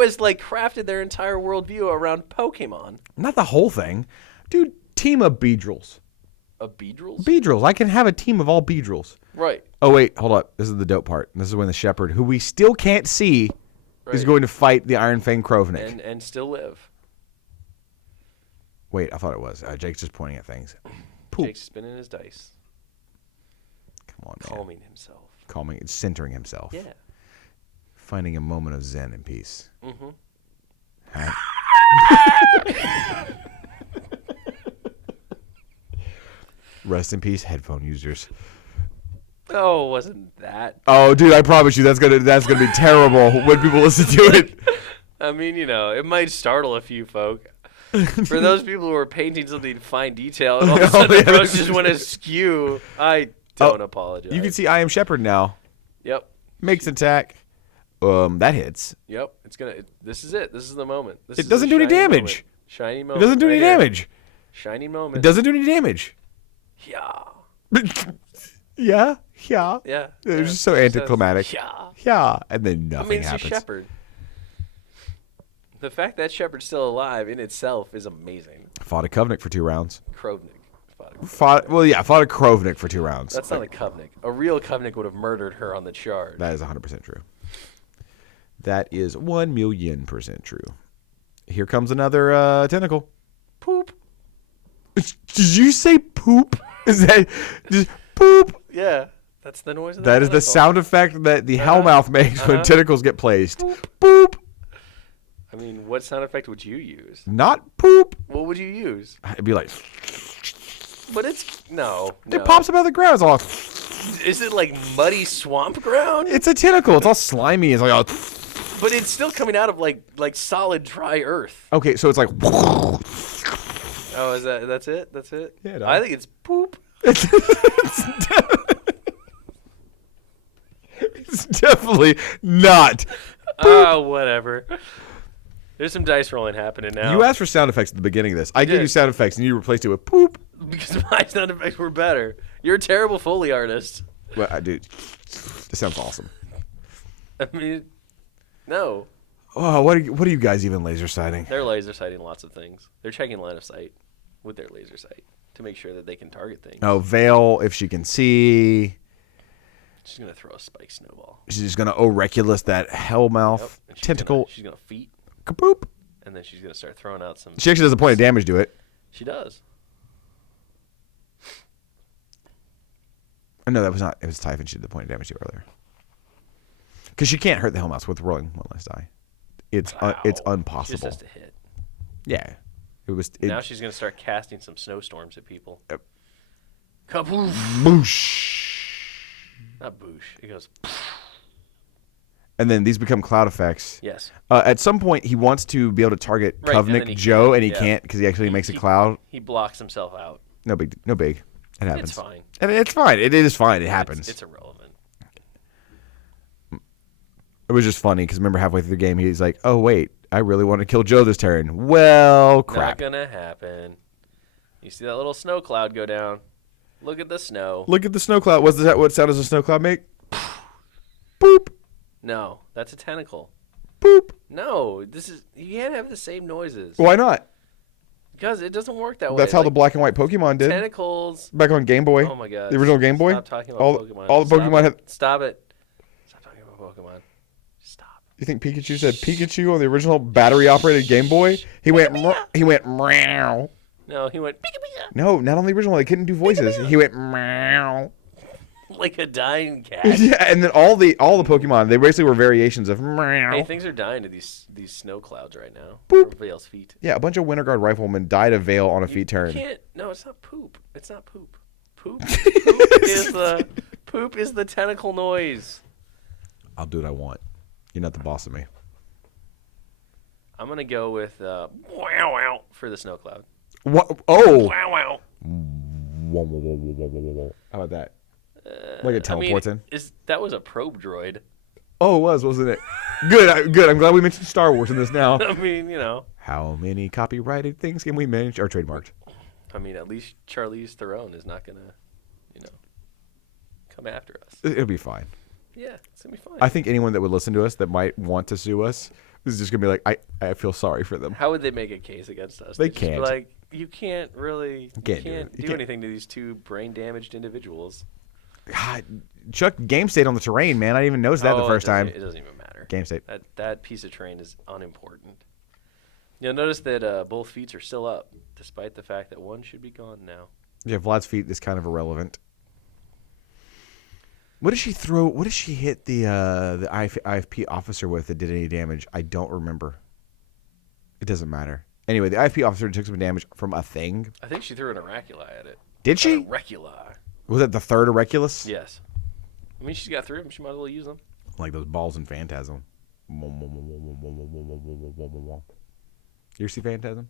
has like crafted their entire worldview around Pokemon. not the whole thing, dude. Team of Beedrills. A Beedrills? Beedrills. I can have a team of all Beedrills. Right. Oh wait, hold up. This is the dope part. This is when the Shepherd, who we still can't see, is Right. going to fight the Iron Fang Krovnik. And still live. Wait, I thought it was. Jake's just pointing at things. Poop. Jake's spinning his dice, Come on, man. calming himself. Calming, centering himself. Yeah. Finding a moment of zen and peace. Mm-hmm. Rest in peace, headphone users. Oh, wasn't that? Oh, dude, I promise you that's gonna be terrible when people listen to it. I mean, it might startle a few folk. For those people who are painting something in fine detail, and all of a sudden the brush just went askew, I don't apologize. You can see I am Shepherd now. Yep. Makes attack. That hits. Yep. This is it. This is the moment. This It is doesn't the do any shining damage. moment. Shiny It moment. doesn't do right any here. damage. Shining It moment. doesn't do any damage. Yeah. Yeah. Yeah. They're yeah. just so It says, anticlimactic. Yeah. Yeah, and then I nothing mean, it's a happens. shepherd. The fact that shepherd's still alive in itself is amazing. Fought a Covenant for 2 rounds. Krovnik. Fought a Krovnik for 2 rounds. That's not a Covenant. A real Covenant would have murdered her on the charge. That is 100% true. That is 1,000,000% true. Here comes another tentacle. Poop. Did you say poop? Is that just poop? Yeah. That's the noise of That is the tentacle. sound effect that the Hellmouth makes when tentacles get placed. Boop. I mean, what sound effect would you use? Not poop. What would you use? It'd be like, But it's no. it pops up out of the ground. It's all, Is it like muddy swamp ground? it's a tentacle. It's all slimy. It's like, But it's still coming out of like solid dry earth. okay, so it's like, Oh, that's it? That's it? Yeah, dog. I think it's poop. It's definitely not. Oh, whatever. There's some dice rolling happening now. You asked for sound effects at the beginning of this. I gave you sound effects, and you replaced it with poop. Because my sound effects were better. You're a terrible Foley artist. Well, dude, this sounds awesome. I mean, no. Oh, what are you guys even laser sighting? They're laser sighting lots of things. They're checking line of sight with their laser sight to make sure that they can target things. Oh, Vale, if she can see. She's going to throw a spike snowball. She's just going to Oreculus that hellmouth tentacle. She's going to feet. Kapoop. And then she's going to start throwing out some... She actually does a point of damage to it. She does. Oh, no, that was not. It was Typhon she did the point of damage to earlier. Because she can't hurt the hellmouth with rolling one less die. It's impossible. She just has to hit. Yeah. Now she's going to start casting some snowstorms at people. Kaboosh. Boosh. Not boosh. It goes... And then these become cloud effects. Yes. At some point, he wants to be able to target Covenant Joe, and he can't because he actually makes a cloud. He blocks himself out. No big. It happens. It's fine. And it's fine. It is fine. It happens. It's irrelevant. It was just funny because remember halfway through the game, he's like, "Oh wait, I really want to kill Joe this turn." Well, crap. Not gonna happen. You see that little snow cloud go down? Look at the snow. Look at the snow cloud. What sound does a snow cloud make? Boop. No, that's a tentacle. Boop. No, you can't have the same noises. Why not? Because it doesn't work that way. That's how the black and white Pokemon did. Tentacles. Back on Game Boy. Oh my god. The original Game Boy. Stop talking about Pokemon. All the Pokemon had. Stop it. Stop talking about Pokemon. Stop. You think Pikachu said Pikachu on the original battery-operated Game Boy? He went meow. No, he went Pika Pika. No, not on the original. They couldn't do voices. He went meow. Like a dying cat. Yeah, and then all the Pokemon, they basically were variations of meow. Hey, things are dying to these snow clouds right now. Boop. Vale's feet. Yeah, a bunch of Winter Guard riflemen died of Vale on a feet turn. No, it's not poop. It's not poop. Poop is the tentacle noise. I'll do what I want. You're not the boss of me. I'm gonna go with wow wow for the snow cloud. What? Oh. Wow wow. How about that? Like it teleports in. That was a probe droid. Oh, it was, wasn't it? Good. Good. I'm glad we mentioned Star Wars in this now. I mean, How many copyrighted things can we manage or trademarked? I mean, at least Charlize Theron is not gonna, come after us. It'll be fine. Yeah, it's gonna be fine. I think anyone that would listen to us that might want to sue us is just gonna be like, I feel sorry for them. How would they make a case against us? They can't. Like, you can't really. You can't do anything to these two brain-damaged individuals. God, Chuck, game state on the terrain, man. I didn't even notice that the first time. It doesn't even matter. Game state. That piece of terrain is unimportant. You'll notice that both feet are still up, despite the fact that one should be gone now. Yeah, Vlad's feet is kind of irrelevant. What did she throw? What did she hit the IFP officer with that did any damage? I don't remember. It doesn't matter. Anyway, the IFP officer took some damage from a thing. I think she threw an Oracula at it. Did she? Oracula. Was it the third Oraculus? Yes. I mean, she's got three of them. She might as well use them. Like those balls in Phantasm. You ever see Phantasm?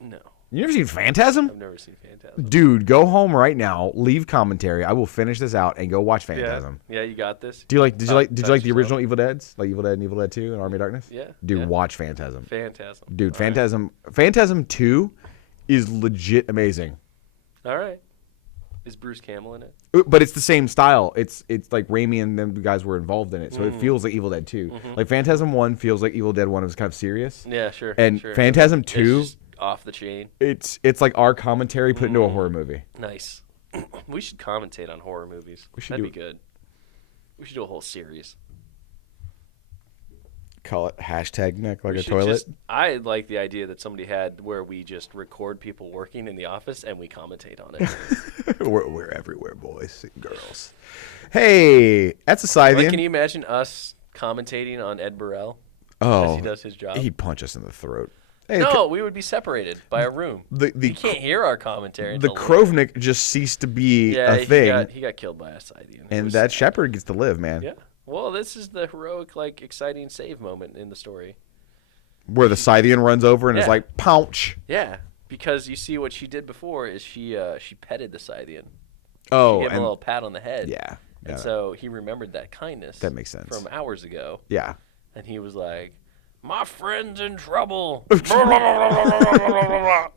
No. You never seen Phantasm? I've never seen Phantasm. Dude, go home right now. Leave commentary. I will finish this out and go watch Phantasm. Yeah, you got this. Did you like the original Evil Deads? Like Evil Dead and Evil Dead 2 and Army of Darkness? Yeah. Dude, watch Phantasm. Phantasm. Dude, Phantasm 2 is legit amazing. All right. Is Bruce Campbell in it? But it's the same style. It's like Raimi and them guys were involved in it, so it feels like Evil Dead 2. Mm-hmm. Like Phantasm 1 feels like Evil Dead 1. It was kind of serious. Yeah, sure. And Phantasm 2, it's just off the chain. It's like our commentary put into a horror movie. Nice. We should commentate on horror movies. That'd be good. We should do a whole series. Call it hashtag neck like a toilet. I like the idea that somebody had where we just record people working in the office and we commentate on it. we're everywhere, boys and girls. Hey, that's a Scythian. Like, can you imagine us commentating on Ed Burrell as he does his job? He'd punch us in the throat. Hey, no, we would be separated by a room. You can't hear our commentary. The Krovnik just ceased to be a thing. He got killed by a Scythian. And that shepherd gets to live, man. Yeah. Well, this is the heroic, exciting save moment in the story. Where the Scythian runs over and is like, pounce. Yeah, because you see what she did before is she petted the Scythian. Oh, she gave him a little pat on the head. Yeah. And so he remembered that kindness. That makes sense. From hours ago. Yeah. And he was like, "My friend's in trouble."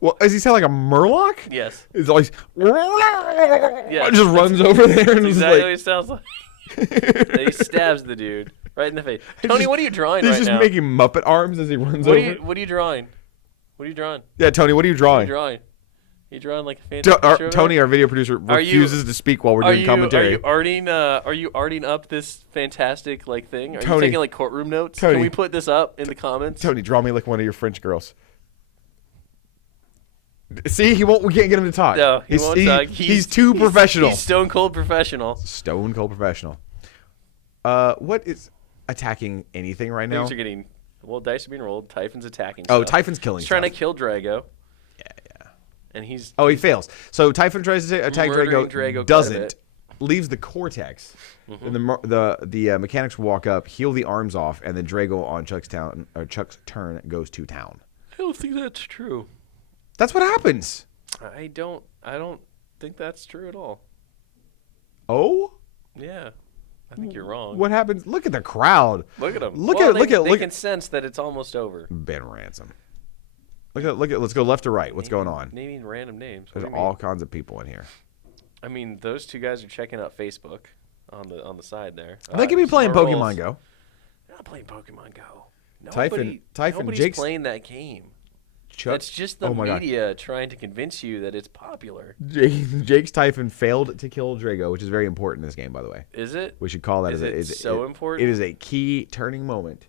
Well, does he sound like a Murloc? Yes. He's always Yeah, just runs over there and That's is exactly like, what he sounds like. And he stabs the dude right in the face. Tony, what are you drawing right he's just now? making Muppet arms as he runs What over. are you drawing? What are you drawing? Yeah, Tony, what are you What are drawing? you drawing? You drawing like a fantasy show? Tony, our video producer, refuses to speak while we're doing commentary. Are you arting up this fantastic like thing? Are you Tony, taking like courtroom notes? Tony, Can we put this up in the comments? Tony, draw me like one of your French girls. See, he won't. We can't get him to talk. No, he won't talk. He's too professional. He's stone cold professional. Stone cold professional. What is attacking anything right now? Things are getting dice are being rolled. Typhon's attacking. Oh, stuff. Typhon's killing. He's trying to stuff. kill Drago. Yeah. And he's Oh, he fails. So Typhon tries to attack Murdering Drago, Drago doesn't. Leaves the cortex. And the mechanics walk up, heal the arms off, and then Drago on Chuck's turn goes to town. I don't think that's true. That's what happens. I don't think that's true at all. Oh? Yeah. I think you're wrong. What happens? Look at the crowd. Look at them. Look They can sense that it's almost over. Ben Ransom. Look at. Let's go left to right. What's going on? Naming random names. What There's do you all mean? kinds of people in here. I mean, those two guys are checking out Facebook on the side there. They could be playing Squirrels. Pokemon Go. They're not playing Pokemon Go. Typhon, Nobody's Jake's playing that game. Chuck. That's just the media trying to convince you that it's popular. Jake's Typhon failed to kill Drago, which is very important in this game, by the way. Is it? We should call that important? It is a key turning moment.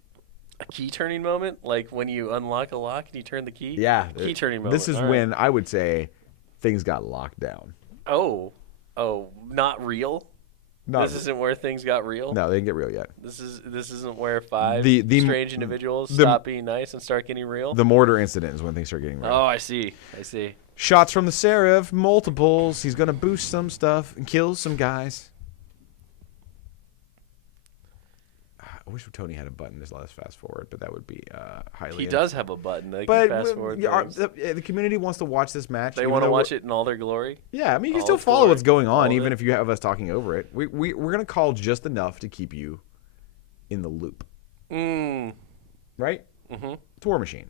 A key turning moment, like when you unlock a lock and you turn the key. Yeah, Key turning moment. This is when I would say things got locked down. Oh, not real. This isn't where things got real. No, they didn't get real yet. This isn't where five the strange individuals stop being nice and start getting real. The mortar incident is when things start getting real. Oh, I see. Shots from the Seraph, multiples. He's gonna boost some stuff and kill some guys. I wish Tony had a button to let us fast forward, but that would be highly. He does have a button that but can fast forward. The community wants to watch this match. They want to watch it in all their glory. Yeah, I mean, you can All still its follow glory. what's going on, All of even it. if you have us talking over it. We're gonna call just enough to keep you in the loop, right? Mm-hmm. It's War Machine.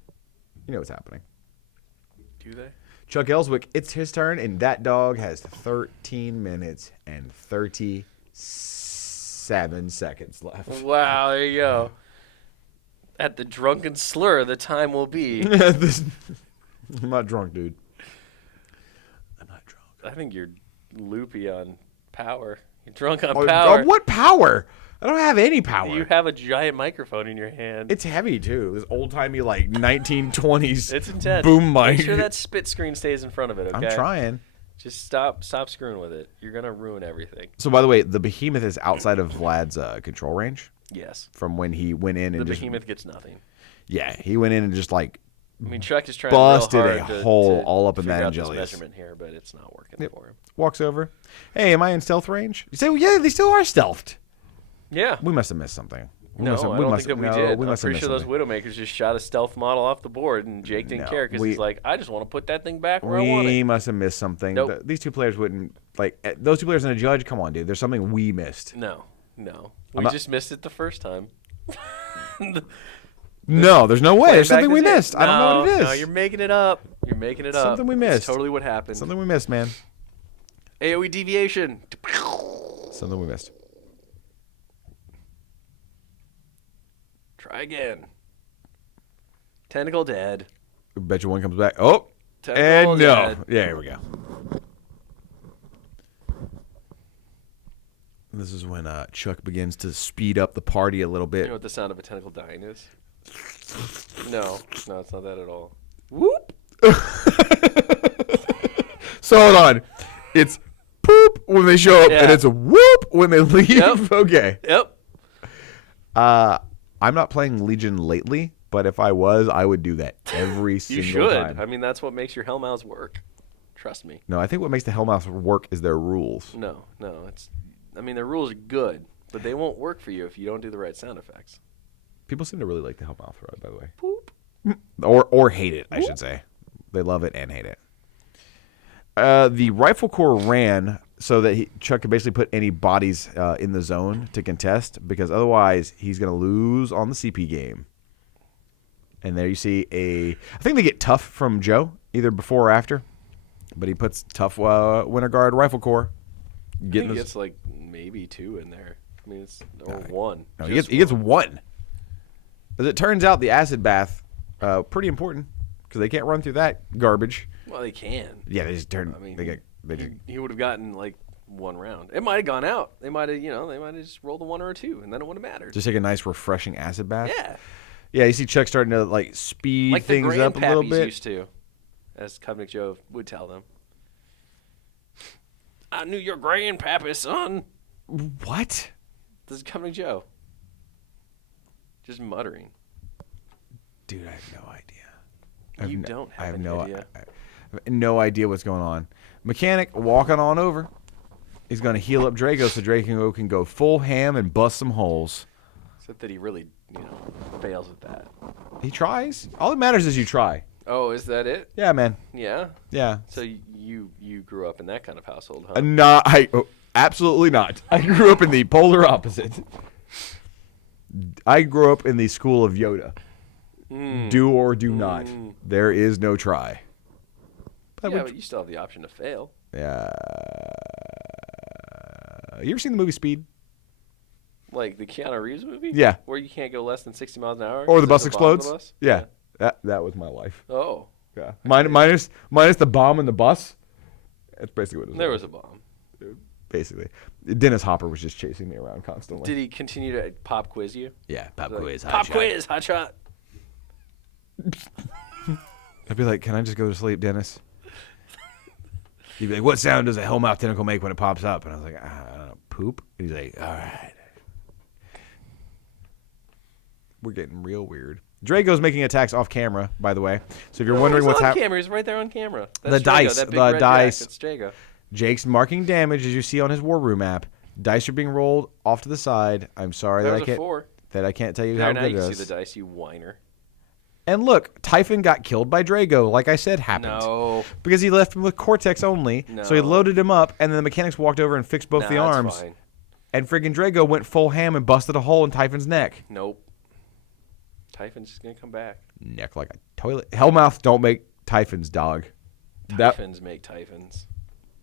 You know what's happening. Do they? Chuck Elswick, it's his turn, and that dog has 13 minutes and 37 seconds left. Wow, there you go. At the drunken slur, the time will be. I'm not drunk, dude. I'm not drunk. I think you're loopy on power. You're drunk on power. What power? I don't have any power. You have a giant microphone in your hand. It's heavy, too. This old-timey, like, 1920s It's intense. boom mic. Make sure that spit screen stays in front of it, okay? I'm trying. Just stop screwing with it. You're going to ruin everything. So, by the way, the behemoth is outside of Vlad's control range Yes. from when he went in and The behemoth gets nothing. Yeah, he went in and just, like, I mean, Chuck is trying busted real a hard to hole all up in figure that out this Angelius. measurement here, but it's not working for him. Walks over. Hey, am I in stealth range? You say, well, yeah, they still are stealthed. Yeah. We must have missed something. I don't think that we did. We I'm must have pretty missed sure those something. Widowmakers just shot a stealth model off the board, and Jake didn't care because he's like, I just want to put that thing back where I want We it. must have missed something. Nope. These two players wouldn't, like, those two players and a judge, come on, dude. There's something we missed. No. We just missed it the first time. No, there's no way. There's Back something we is it. missed. I don't know what it is. No, you're making it up. Something we missed. It's totally what happened. Something we missed, man. AoE deviation. Something we missed. Try again. Tentacle dead. Bet you one comes back. Oh, Tentacle and no. dead. Yeah, here we go. This is when Chuck begins to speed up the party a little You bit. know what the sound of a tentacle dying is? No, it's not that at all. Whoop. So hold on. It's poop when they show up, Yeah. and it's a whoop when they leave. Yep. Okay. Yep. I'm not playing Legion lately, but if I was, I would do that every You single should. time. I mean, that's what makes your Hellmouths work. Trust me. No, I think what makes the Hellmouth work is their rules. No. I mean, the rules are good, but they won't work for you if you don't do the right sound effects. People seem to really like the Hellmouth rod, by the way. Poop. Or hate it, I should say. They love it and hate it. The Rifle Corps ran so that Chuck can basically put any bodies in the zone to contest, because otherwise he's going to lose on the CP game. And there you see I think they get tough from Joe, either before or after. But he puts tough Winter Guard Rifle Corps. I think he gets like maybe 2 in there. I mean, or 1. No, he gets 1. As it turns out, the acid bath, pretty important, because they can't run through that garbage. Well, they can. Yeah, they just turn. I mean, he he would have gotten like 1 round. It might have gone out. They might have, just rolled a 1 or a 2, and then it wouldn't have mattered. Just take a nice, refreshing acid bath. Yeah. Yeah, you see Chuck starting to like speed like things up a little bit. Used to, as Covenant Joe would tell them. I knew your grandpappy, son. What? This is Covenant Joe. Just muttering. Dude, I have no idea. You don't have any idea. I have no idea what's going on. Mechanic walking on over. He's going to heal up Drago so Drago can go full ham and bust some holes. Except that he really, fails at that. He tries. All that matters is you try. Oh, is that it? Yeah, man. Yeah? Yeah. So you grew up in that kind of household, huh? Absolutely not. I grew up in the polar opposite. I grew up in the school of Yoda. Do or do not. There is no try. But you still have the option to fail. Yeah. You ever seen the movie Speed? Like the Keanu Reeves movie? Yeah. Where you can't go less than 60 miles an hour? Or the bus There's a bomb on explodes? the bus? Yeah. That was my life. Oh. Yeah. Minus the bomb in the bus. That's basically what it was. There was a bomb. Basically. Dennis Hopper was just chasing me around constantly. Did he continue to pop quiz you? Yeah, pop quiz, Pop quiz, hot shot. I'd be like, can I just go to sleep, Dennis? He'd be like, what sound does a hellmouth tentacle make when it pops up? And I was like, I don't know, poop? And he's like, all right. We're getting real weird. Drago's making attacks off camera, by the way. So if you're wondering what's happening, He's right there on camera. The dice, that big the red dice. Jack, that's Drago. Jake's marking damage, as you see on his war room app. Dice are being rolled off to the side. I'm sorry that I can't tell you how now good you it can is. see the dice, you whiner. And look, Typhon got killed by Drago, like I said happened. No. Because he left him with Cortex only, so he loaded him up, and then the mechanics walked over and fixed both the arms. Fine. And friggin' Drago went full ham and busted a hole in Typhon's neck. Nope. Typhon's just going to come back. Neck like a toilet. Hellmouth don't make Typhons, dog. Typhons make Typhons.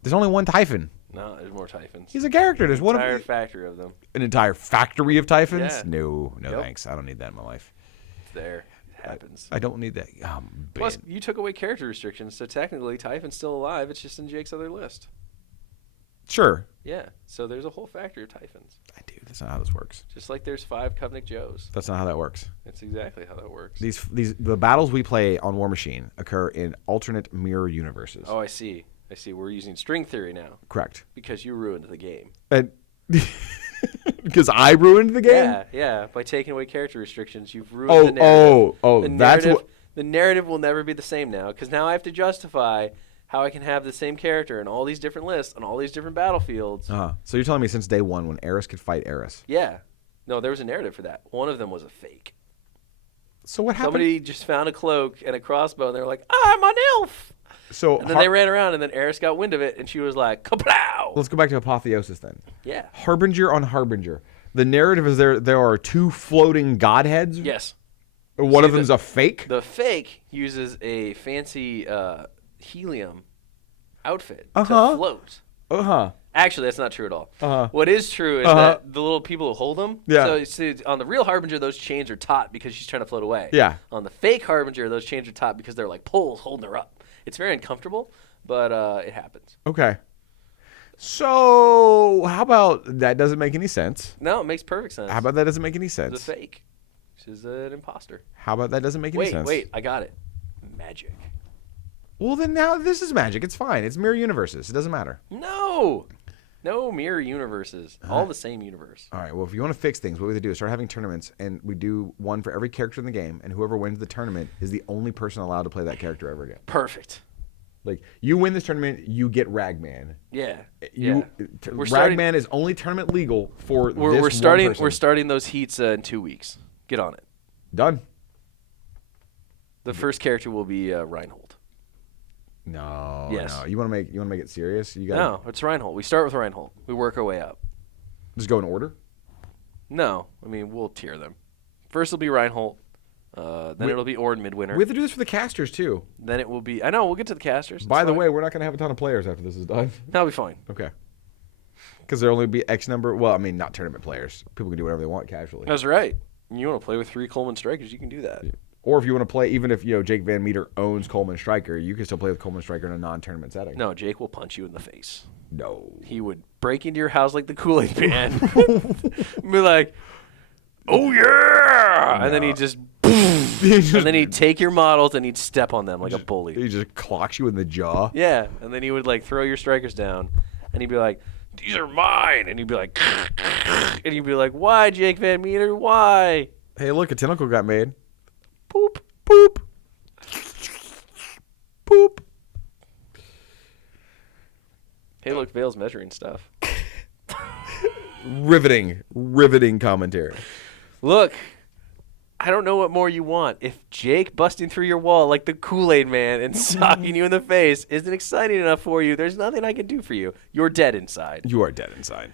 There's only one Typhon. No, there's more Typhons. He's a character. There's one entire factory of them. An entire factory of Typhons? Yeah. No, thanks. I don't need that in my life. It's there. It happens. I don't need that. Plus, you took away character restrictions, so technically Typhon's still alive. It's just in Jake's other list. Sure. Yeah, so there's a whole factory of Typhons. Dude, that's not how this works. Just like there's 5 Covenant Joes. That's not how that works. That's exactly how that works. The battles we play on War Machine occur in alternate mirror universes. Oh, I see. We're using string theory now. Correct. Because you ruined the game. And because I ruined the game? Yeah. By taking away character restrictions, you've ruined the narrative. That's what. The narrative will never be the same now, because now I have to justify how I can have the same character in all these different lists on all these different battlefields. So you're telling me since day one, when Eris could fight Eris? Yeah. No, there was a narrative for that. One of them was a fake. So what happened? Somebody just found a cloak and a crossbow, and they were like, I'm an elf! And then they ran around, and then Eris got wind of it, and she was like, kaplow! Let's go back to Apotheosis then. Yeah. Harbinger on Harbinger. The narrative is there are 2 floating godheads? Yes. One of them's a fake? The fake uses a fancy helium outfit to float. Actually, that's not true at all. What is true is that the little people who hold them. Yeah. So you see, on the real Harbinger, those chains are taut because she's trying to float away. Yeah. On the fake Harbinger, those chains are taut because they're like poles holding her up. It's very uncomfortable, but it happens. Okay. So how about that doesn't make any sense? No, it makes perfect sense. How about that doesn't make any sense? It's a fake. She's an imposter. How about that doesn't make any sense? Wait, I got it. Magic. Well, then now this is magic. It's fine. It's mirror universes. It doesn't matter. No mirror universes. All the same universe. All right. Well, if you want to fix things, what we do is start having tournaments, and we do one for every character in the game, and whoever wins the tournament is the only person allowed to play that character ever again. Perfect. Like, you win this tournament, you get Ragman. Yeah. Ragman is only tournament legal for we're this starting. one person. We're starting those heats in 2 weeks. Get on it. Done. The first character will be Reinhold. No. Yes. No. You want to make it serious? You got No, it's Reinhold. We start with Reinhold. We work our way up. just go in order. No, I mean we'll tier them. First it'll be Reinhold. Then it'll be Ord Midwinter. We have to do this for the casters too. Then it will be. I know we'll get to the casters. By the way, we're not going to have a ton of players after this is done. that'll be fine. Okay. Because there'll only be X number. Well, I mean, not tournament players. People can do whatever they want casually. That's right. You want to play with 3 Coleman strikers, you can do that. Or if you want to play, even if Jake VanMeter owns Coleman Striker, you can still play with Coleman Striker in a non-tournament setting. No, Jake will punch you in the face. No. He would break into your house like the Kool-Aid Man. Be like, oh yeah! No. And then he'd just and then he'd take your models and he'd step on them like a bully. He just clocks you in the jaw. Yeah, and then he would like throw your strikers down, and he'd be like, "These are mine," and he'd be like, and you'd be like, "Why, Jake VanMeter? Why?" Hey, look, a tentacle got made. Boop, Boop. Boop. Hey, look, Vale's measuring stuff. Riveting commentary. Look, I don't know what more you want. If Jake busting through your wall like the Kool-Aid Man and socking you in the face isn't exciting enough for you, there's nothing I can do for you. You're dead inside. You are dead inside.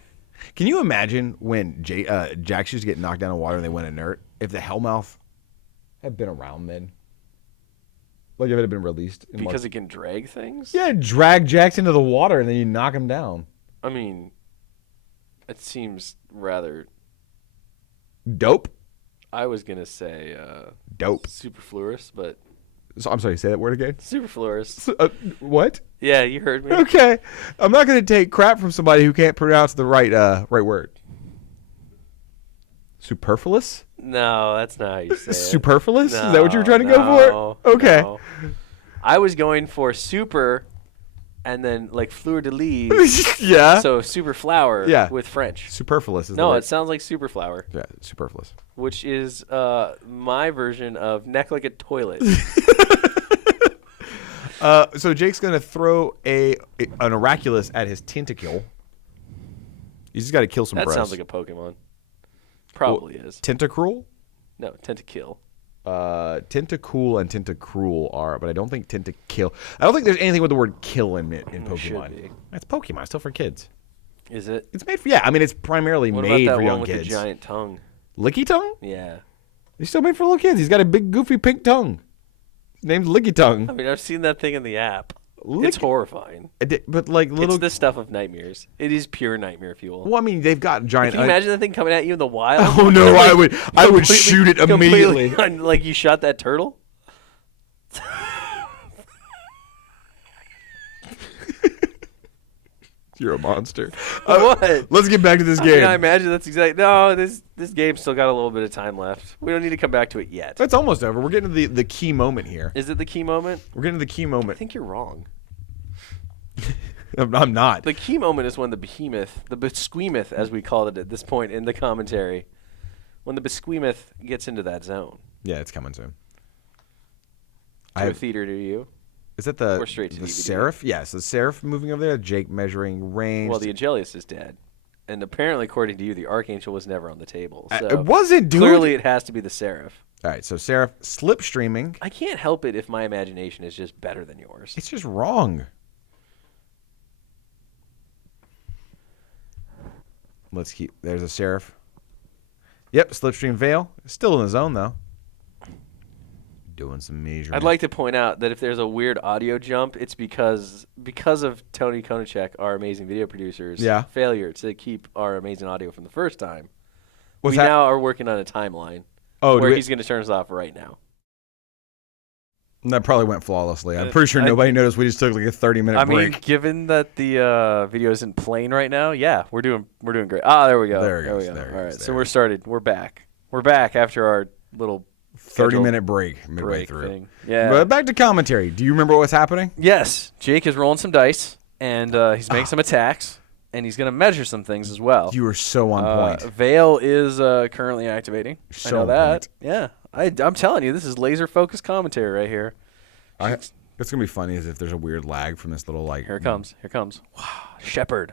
Can you imagine when Jack used to get knocked down in water and they went inert? If the Hellmouth had been around then? Like if it had been released? Because it can drag things? Yeah, drag Jax into the water and then you knock him down. I mean, it seems rather... Dope? I was going to say... Dope. Superfluous, but... So, I'm sorry, say that word again? Superfluous. What? Yeah, you heard me. Okay. I'm not going to take crap from somebody who can't pronounce the right word. Superfluous? No, that's not how you say it. Superfluous? No, Is that what you were trying to go for? Okay. No. I was going for super and then like fleur de lis. Yeah. So super flower with French. Superfluous is No, the word. it sounds like super flower. Yeah, superfluous. Which is my version of neck like a toilet. So Jake's going to throw an Oraculus at his tentacle. He's just got to kill some That bros. sounds like a Pokemon. Probably is. Tentacruel? No, Tentakill. Tentacool and Tentacruel are, but I don't think Tentakill. I don't think there's anything with the word kill in it in Pokemon. Should be. It's Pokemon. It's still for kids. Is it? It's made for, I mean, it's primarily What made about for that young one with kids. the giant tongue? Licky Tongue? Yeah. He's still made for little kids. He's got a big, goofy, pink tongue. His name's Licky Tongue. I mean, I've seen that thing in the app. It's horrifying. But like little. It's the stuff of nightmares. It is pure nightmare fuel. Well, I mean, they've got giant. Can you imagine that thing coming at you in the wild? Oh no, I would shoot it immediately. Like you shot that turtle. You're a monster. What? Let's get back to this game. I mean, I imagine that's exactly. No, this game's still got a little bit of time left. We don't need to come back to it yet. It's almost over. We're getting to the key moment here. Is it the key moment? We're getting to the key I moment. think you're wrong. I'm not. The key moment is when the behemoth, the besquemoth, as we called it at this point in the commentary, when the besquemoth gets into that zone. Yeah, it's coming soon. To a theater near you. Is that the Or straight to the DVD. Seraph? Yes, the Seraph moving over there. Jake measuring range. Well, the Agelius is dead. And apparently, according to you, the Archangel was never on the table. So it wasn't, dude. Clearly, it has to be the Seraph. All right, so Seraph slipstreaming. I can't help it if my imagination is just better than yours. It's just wrong. Let's keep. There's a Seraph. Yep, slipstream Veil. Still in the zone though. Doing some measuring. I'd like to point out that if there's a weird audio jump, it's because of Tony Konachek, our amazing video producer's failure to keep our amazing audio from the first time. We now are working on a timeline where he's going to turn us off right now. That probably went flawlessly. I'm pretty sure nobody noticed we just took like a 30-minute break. I mean, given that the video isn't playing right now, yeah, we're doing great. Ah, there we go. There we go. All right, so we're started. We're back. We're back after our little 30-minute break midway through. Thing. Yeah. But back to commentary. Do you remember what's happening? Yes. Jake is rolling some dice, and he's making some attacks, and he's going to measure some things as well. You are so on point. Veil is currently activating. So I know on that. point. Yeah. I'm telling you, this is laser-focused commentary right here. It's going to be funny as if there's a weird lag from this little like... Here it comes. Wow. Shepherd.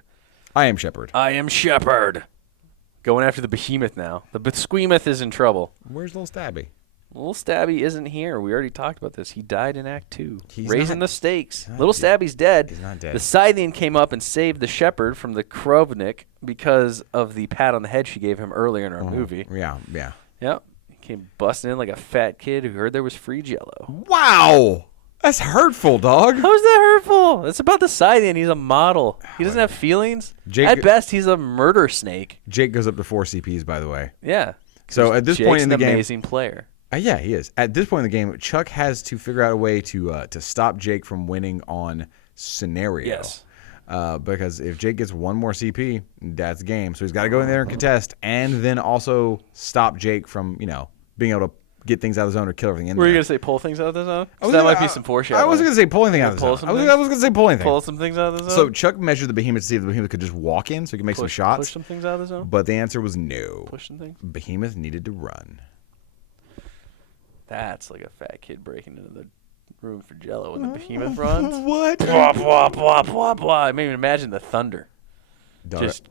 I am Shepherd. Going after the behemoth now. The besquemoth is in trouble. Where's little Stabby? Little Stabby isn't here. We already talked about this. He died in Act 2. He's raising not- the stakes. Little Stabby's dead. He's not dead. The Scythian came up and saved the shepherd from the Krovnik because of the pat on the head she gave him earlier in our movie. Yeah. Yep. He came busting in like a fat kid who heard there was free Jello. Wow. That's hurtful, dog. How is that hurtful? It's about the Scythian. He's a model. He doesn't have feelings. At best, he's a murder snake. Jake goes up to 4 CPs, by the way. Yeah. So at this point in the game, amazing player. Yeah, he is. At this point in the game, Chuck has to figure out a way to stop Jake from winning on scenario. Yes. Because if Jake gets one more CP, that's game. So he's got to go in there and contest, and then also stop Jake from being able to get things out of the zone or kill everything in there. Were you gonna say pull things out of the zone? That might be some foreshadowing. I wasn't gonna say pull anything out of the zone. I was gonna say pull anything. Pull some things out of the zone. So Chuck measured the behemoth to see if the behemoth could just walk in, so he could make some shots. Push some things out of the zone. But the answer was no. Push some things. Behemoth needed to run. That's like a fat kid breaking into the room for Jello when the behemoth runs. What? Wop, wop, wop, wop, wop. I mean, imagine the thunder. Dog, Just.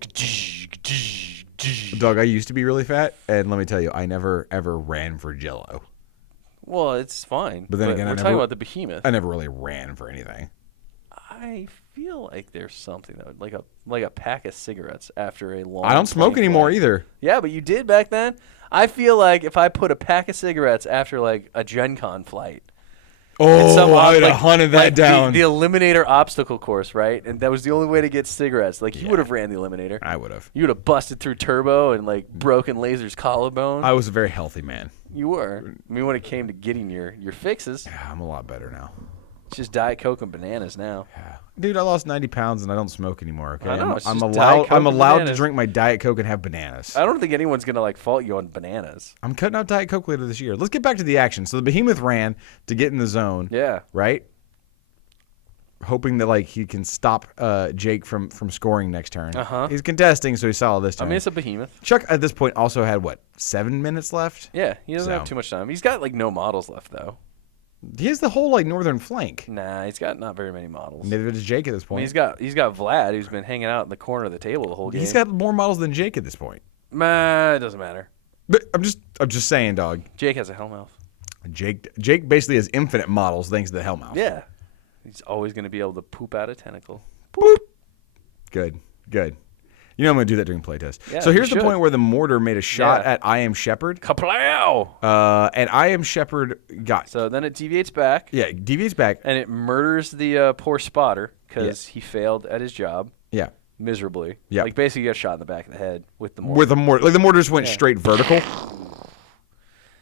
Dog, I used to be really fat, and let me tell you, I never ever ran for Jello. Well, it's fine. But then again, we're talking about the behemoth. I never really ran for anything. I feel like there's something that would like a pack of cigarettes after a long. I don't smoke anymore either. Yeah, but you did back then. I feel like if I put a pack of cigarettes after like a Gen Con flight. Oh, I would have hunted that down. The Eliminator obstacle course, right? And that was the only way to get cigarettes. Like, you would have ran the Eliminator. I would have. You would have busted through Turbo and, like, broken Laser's collarbone. I was a very healthy man. You were. I mean, when it came to getting your fixes. Yeah, I'm a lot better now. It's just Diet Coke and bananas now. Yeah. Dude, I lost 90 pounds and I don't smoke anymore. Okay, I know, I'm allowed to drink my Diet Coke and have bananas. I don't think anyone's gonna like fault you on bananas. I'm cutting out Diet Coke later this year. Let's get back to the action. So the behemoth ran to get in the zone. Yeah. Right. Hoping that like he can stop Jake from scoring next turn. He's contesting, so he saw this turn. I mean, it's a behemoth. Chuck at this point also had 7 minutes left. Yeah, he doesn't have too much time. He's got like no models left though. He has the whole like northern flank. Nah, he's got not very many models. Neither does Jake at this point. I mean, he's got Vlad, who's been hanging out in the corner of the table the whole game. He's got more models than Jake at this point. It doesn't matter. But I'm just saying, dog. Jake has a Hellmouth. Jake basically has infinite models thanks to the Hellmouth. Yeah, he's always going to be able to poop out a tentacle. Boop. Good. You know I'm going to do that during playtest. Yeah, so here's the point where the mortar made a shot at I Am Shepherd. Kaplow! And I Am Shepherd got... So then it deviates back. Yeah, it deviates back. And it murders the poor spotter because he failed at his job. Yeah. Miserably. Yeah. Like basically got shot in the back of the head with the mortar. With the mortar. Like the mortar just went straight vertical.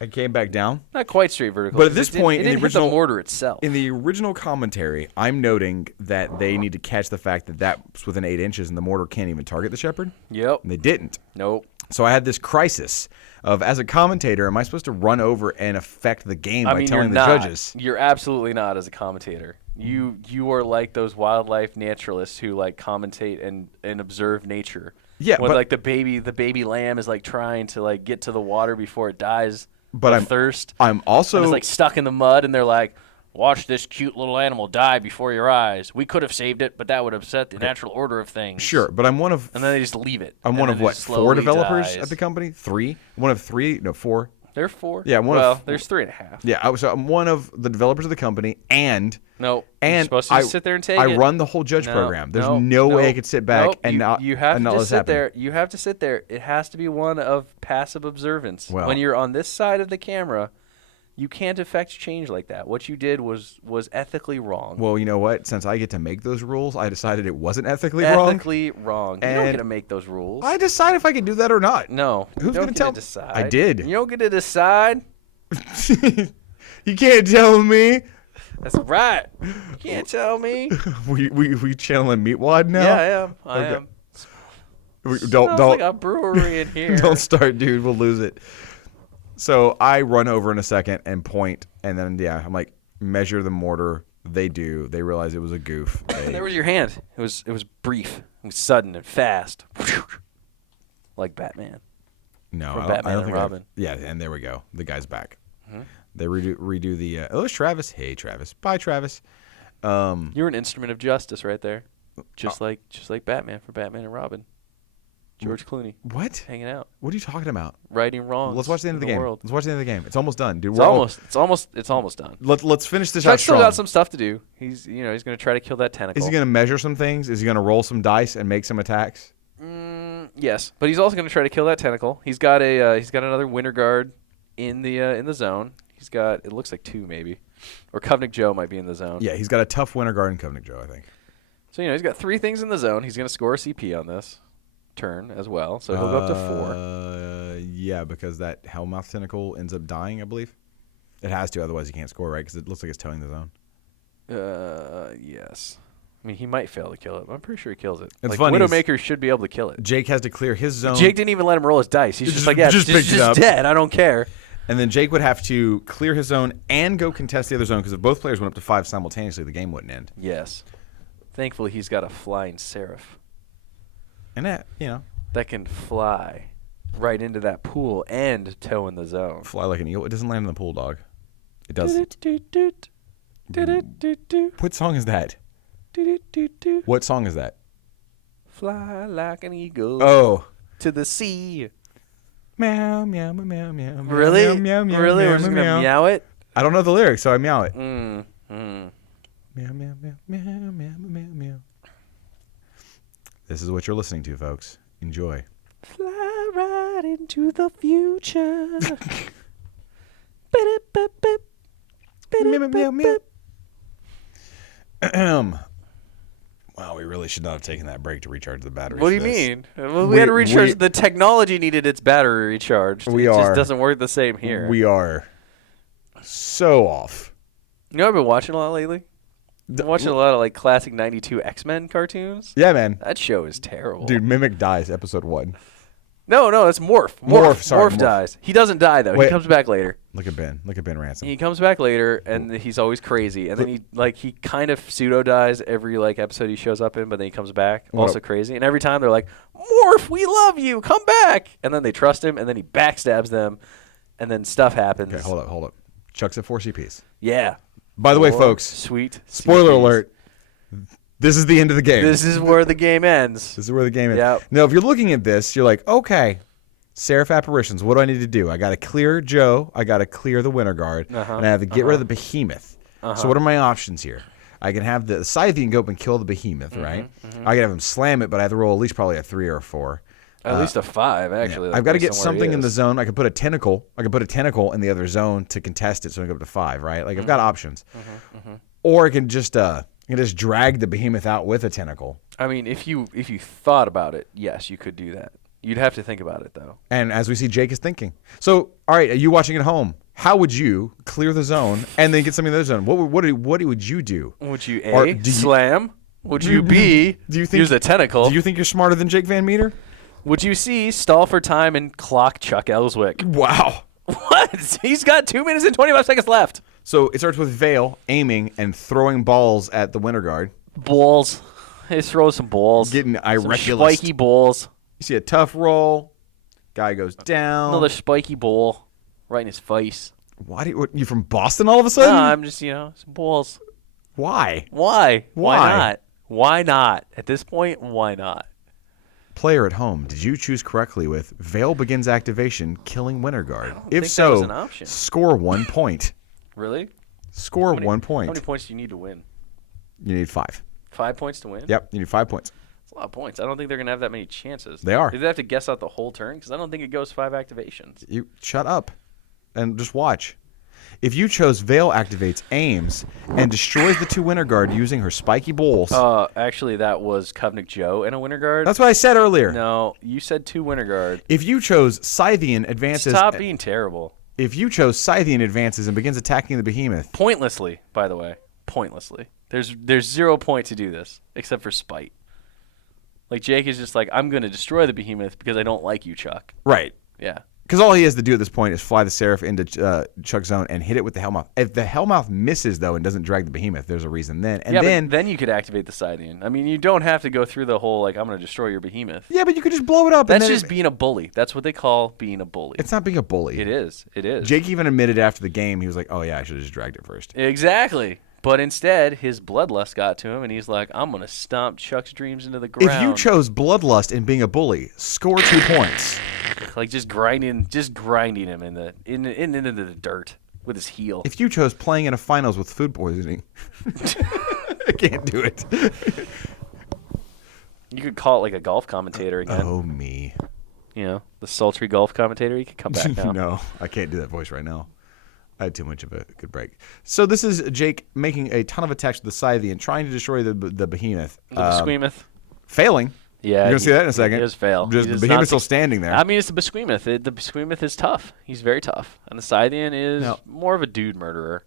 It came back down. Not quite straight vertical. But at this point, it didn't hit the mortar itself. In the original commentary, I'm noting that they need to catch the fact that that's within 8 inches and the mortar can't even target the shepherd. Yep. And they didn't. Nope. So I had this crisis of, as a commentator, am I supposed to run over and affect the game by telling the judges? You're absolutely not as a commentator. You are like those wildlife naturalists who like commentate and observe nature. Yeah, when but like the baby lamb is like trying to like get to the water before it dies. But of thirst. I'm also and it's like stuck in the mud, and they're like, "Watch this cute little animal die before your eyes. We could have saved it, but that would upset the natural order of things." Sure, but I'm one of. And then they just leave it. I'm one of what? 4 developers at the company? 3? One of 3? No, 4. There are 4. Yeah, there's 3.5. Yeah, so I'm one of the developers of the company, and you're supposed to sit there and take it. I run the whole judge program. There's no way I could sit back and not. You have and to not just sit there. You have to sit there. It has to be one of passive observance. Well, when you're on this side of the camera, you can't affect change like that. What you did was ethically wrong. Well, you know what? Since I get to make those rules, I decided it wasn't ethically wrong. Ethically wrong. You don't get to make those rules. I decide if I can do that or not. No. Who's going to tell? Decide. I did. You don't get to decide. You can't tell me. That's right. You can't tell me. we channeling Meatwad now? Yeah, I am. Don't like a brewery in here. Don't start, dude. We'll lose it. So I run over in a second and point, and then I'm like, measure the mortar. They do. They realize it was a goof. There was your hand. It was brief. It was sudden and fast. Like Batman. No, From Batman and Robin. Yeah, and there we go. The guy's back. Mm-hmm. They redo the. Oh, it's Travis. Hey, Travis. Bye, Travis. You're an instrument of justice right there, just like Batman for Batman and Robin. George Clooney. What? Hanging out. What are you talking about? Righting wrongs. Let's watch the end of the game. World. Let's watch the end of the game. It's almost done, dude. It's almost done. Let's finish this Chuck out strong. still got some stuff to do. He's going to try to kill that tentacle. Is he going to measure some things? Is he going to roll some dice and make some attacks? Yes, but he's also going to try to kill that tentacle. He's got another Winter Guard in the zone. He's got, it looks like 2 maybe, or Covenant Joe might be in the zone. Yeah, he's got a tough Winter Guard and Covenant Joe, I think. So he's got 3 things in the zone. He's going to score a CP on this turn as well, so he'll go up to 4. Yeah, because that Hellmouth tentacle ends up dying, I believe. It has to, otherwise he can't score, right? Because it looks like it's towing the zone. Yes. I mean, he might fail to kill it, but I'm pretty sure he kills it. It's funny. Widowmaker should be able to kill it. Jake has to clear his zone. Jake didn't even let him roll his dice. He's just like, yeah, it's just dead. I don't care. And then Jake would have to clear his zone and go contest the other zone, because if both players went up to 5 simultaneously, the game wouldn't end. Yes. Thankfully, he's got a flying Seraph. And that, that can fly right into that pool and tow in the zone. Fly like an eel. It doesn't land in the pool, dog. It does. What song is that? What song is that? Fly like an eagle. Oh. To the sea. Meow, meow, meow, meow, meow. Really? Meow, meow, Really? meow, We're just meow, going to meow it? I don't know the lyrics, so I meow it. Meow, meow, meow, meow, meow, meow, meow, meow. This is what you're listening to, folks. Enjoy. Fly right into the future. Meow, meow, meow. Wow, we really should not have taken that break to recharge the batteries. What do you mean? Well, we had to recharge. The technology needed its battery recharged. It just doesn't work the same here. We are so off. You know what I've been watching a lot lately? I'm watching a lot of classic 92 X-Men cartoons. Yeah, man. That show is terrible. Dude, Mimic dies, episode 1. No, it's Morph. Morph dies. He doesn't die, though. Wait. He comes back later. Look at Ben. Look at Ben Ransom. He comes back later, and he's always crazy. And then he kind of pseudo-dies every, episode he shows up in, but then he comes back, also crazy. And every time they're like, Morph, we love you. Come back. And then they trust him, and then he backstabs them, and then stuff happens. Okay, hold up. Chuck's at 4 CPs. Yeah. By the way, folks. Sweet. Spoiler alert. This is the end of the game. This is where the game ends. This is where the game ends. Yep. Now, if you're looking at this, you're like, okay, Seraph Apparitions, what do I need to do? I got to clear Joe. I got to clear the Winter Guard. And I have to get rid of the Behemoth. So what are my options here? I can have the Scythian go up and kill the Behemoth, right? I can have him slam it, but I have to roll at least probably a 3 or a 4. At least a 5, actually. Yeah. I've got to get something in the zone. I can put a tentacle. I can put a tentacle in the other zone to contest it so I can go up to 5, right? I've got options. Or I can just drag the Behemoth out with a tentacle. I mean, if you thought about it, yes, you could do that. You'd have to think about it, though. And as we see, Jake is thinking. So, all right, are you watching at home? How would you clear the zone and then get something in the other zone? What would you do? Would you slam? Would you B, use a tentacle? Do you think you're smarter than Jake VanMeter? Would you C, stall for time and clock Chuck Elswick? Wow. What? He's got 2 minutes and 25 seconds left. So it starts with Vale aiming and throwing balls at the Winter Guard. Balls. He throws some balls. Getting Iraculous. Some spiky balls. You see a tough roll. Guy goes down. Another spiky ball right in his face. Why you from Boston all of a sudden? No, I'm just, some balls. Why? Why not? Why not? At this point, why not? Player at home, did you choose correctly with Vale begins activation, killing Winter Guard? If so, that was an option. Score 1 point. Really? Score 1 point. How many points do you need to win? You need 5. 5 points to win? Yep, you need 5 points. That's a lot of points. I don't think they're going to have that many chances. They are. Do they have to guess out the whole turn? Because I don't think it goes 5 activations. You shut up and just watch. If you chose Vale activates aims and destroys the 2 Winter Guard using her spiky balls. Actually, that was Covenant Joe and a Winter Guard. That's what I said earlier. No, you said 2 Winter Guard. If you chose Scythian advances. Stop being terrible. If you chose Scythian advances and begins attacking the Behemoth. Pointlessly, by the way. Pointlessly. There's 0 point to do this, except for spite. Jake is just like, I'm going to destroy the Behemoth because I don't like you, Chuck. Right. Yeah. Because all he has to do at this point is fly the Seraph into Chuck's zone and hit it with the Hellmouth. If the Hellmouth misses, though, and doesn't drag the Behemoth, there's a reason then. And then you could activate the Scythian. I mean, you don't have to go through the whole, I'm going to destroy your Behemoth. Yeah, but you could just blow it up. That's just being a bully. That's what they call being a bully. It's not being a bully. It is. It is. Jake even admitted after the game, he was like, oh, yeah, I should have just dragged it first. Exactly. But instead, his bloodlust got to him, and he's like, I'm going to stomp Chuck's dreams into the ground. If you chose bloodlust and being a bully, score 2 points. Like just grinding him into the dirt with his heel. If you chose playing in a finals with food poisoning, I can't do it. You could call it like a golf commentator again. Oh, me. You know, the sultry golf commentator. You could come back now. No, I can't do that voice right now. I had too much of a good break. So this is Jake making a ton of attacks to the Scythian, trying to destroy the behemoth. The Beschwemoth. Failing. Yeah. You're going to see that in a second. He does fail. Just the behemoth's still standing there. I mean, it's the Beschwemoth. The Beschwemoth is tough. He's very tough. And the Scythian is more of a dude murderer.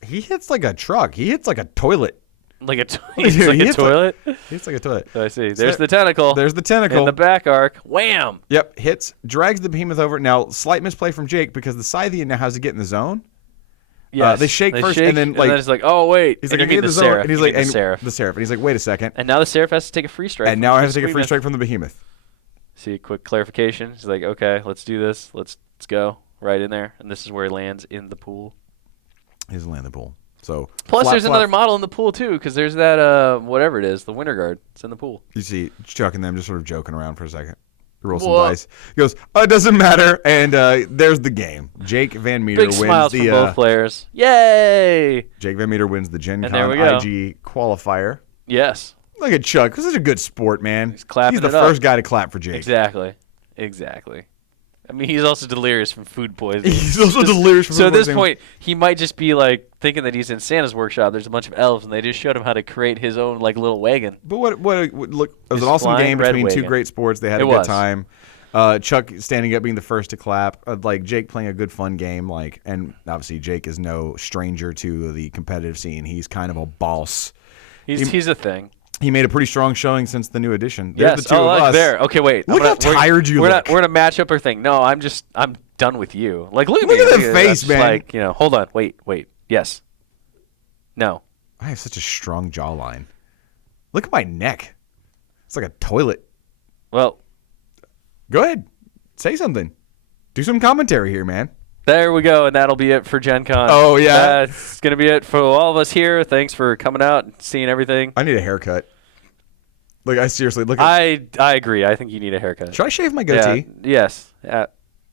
He hits like a truck. He hits like a toilet. Like a toilet? He hits like a toilet. I see. There's the tentacle. There's the tentacle. In the back arc. Wham! Yep, hits, drags the behemoth over. Now, slight misplay from Jake because the Scythian now has to get in the zone. Yes. They shake first, and then it's like, oh wait. He's like, I get the zone, and he's like, the Seraph, and he's like, wait a second. And now the Seraph has to take a free strike. And now I have to take a free strike from the behemoth. See, quick clarification. He's like, okay, let's do this. Let's go right in there, and this is where he lands in the pool. He doesn't land in the pool. So plus, there's another model in the pool too, because there's that whatever it is, the Winter Guard. It's in the pool. You see Chuck and them just sort of joking around for a second. Roll some dice. He goes, oh, it doesn't matter, and there's the game. Jake VanMeter wins smiles the from both players. Yay! Jake VanMeter wins the Gen Con IG qualifier. Yes. Look at Chuck. He's such a good sport, man. He's clapping. He's the first guy to clap for Jake. Exactly. I mean, he's also delirious from food poisoning. He's also delirious from food poisoning. So at this point, he might just be like thinking that he's in Santa's workshop. There's a bunch of elves, and they just showed him how to create his own like little wagon. But look, it was an awesome game between two great sports. They had a good time. Chuck standing up, being the first to clap. Like Jake playing a good, fun game. And obviously Jake is no stranger to the competitive scene. He's kind of a boss. He's a thing. He made a pretty strong showing since the new edition. Yes. The two of us. There. Okay, wait. Look how tired you look. We're gonna match up our thing. No, I'm done with you. Like, look at me. Look at that face, man. Like, hold on. Wait. Yes. No. I have such a strong jawline. Look at my neck. It's like a toilet. Well, go ahead. Say something. Do some commentary here, man. There we go, and that'll be it for Gen Con. Oh, yeah? That's going to be it for all of us here. Thanks for coming out and seeing everything. I need a haircut. Like, I seriously look at I agree. I think you need a haircut. Should I shave my goatee? Yeah. Yes.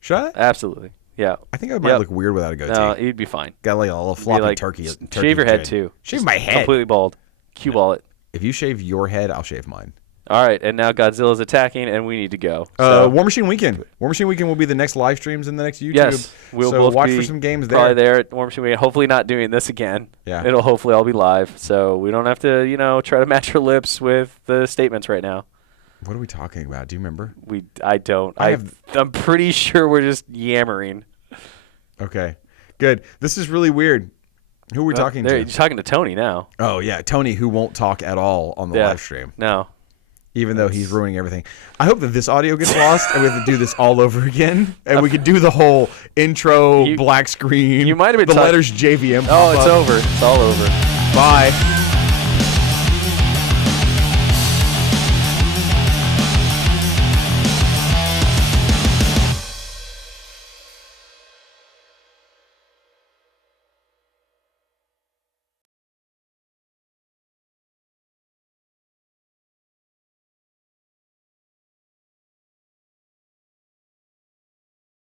Should I? Absolutely. Yeah. I think I might look weird without a goatee. No, you'd be fine. Got like a little floppy turkey. Shave your head, too. Shave my head. Completely bald. Cue ball it. If you shave your head, I'll shave mine. All right, and now Godzilla's attacking, and we need to go. War Machine Weekend. War Machine Weekend will be the next live streams in the next YouTube. Yes, we'll both watch be for some games there. Probably there at War Machine Weekend. Hopefully not doing this again. Yeah. It'll hopefully all be live, so we don't have to, try to match our lips with the statements right now. What are we talking about? Do you remember? I don't. I'm pretty sure we're just yammering. Okay, good. This is really weird. Who are we talking to? You're talking to Tony now. Oh, yeah, Tony, who won't talk at all on the live stream. No. Even though he's ruining everything. I hope that this audio gets lost and we have to do this all over again. And we could do the whole intro, black screen, you might have been the letters JVM. Oh, it's over. It's all over. Bye.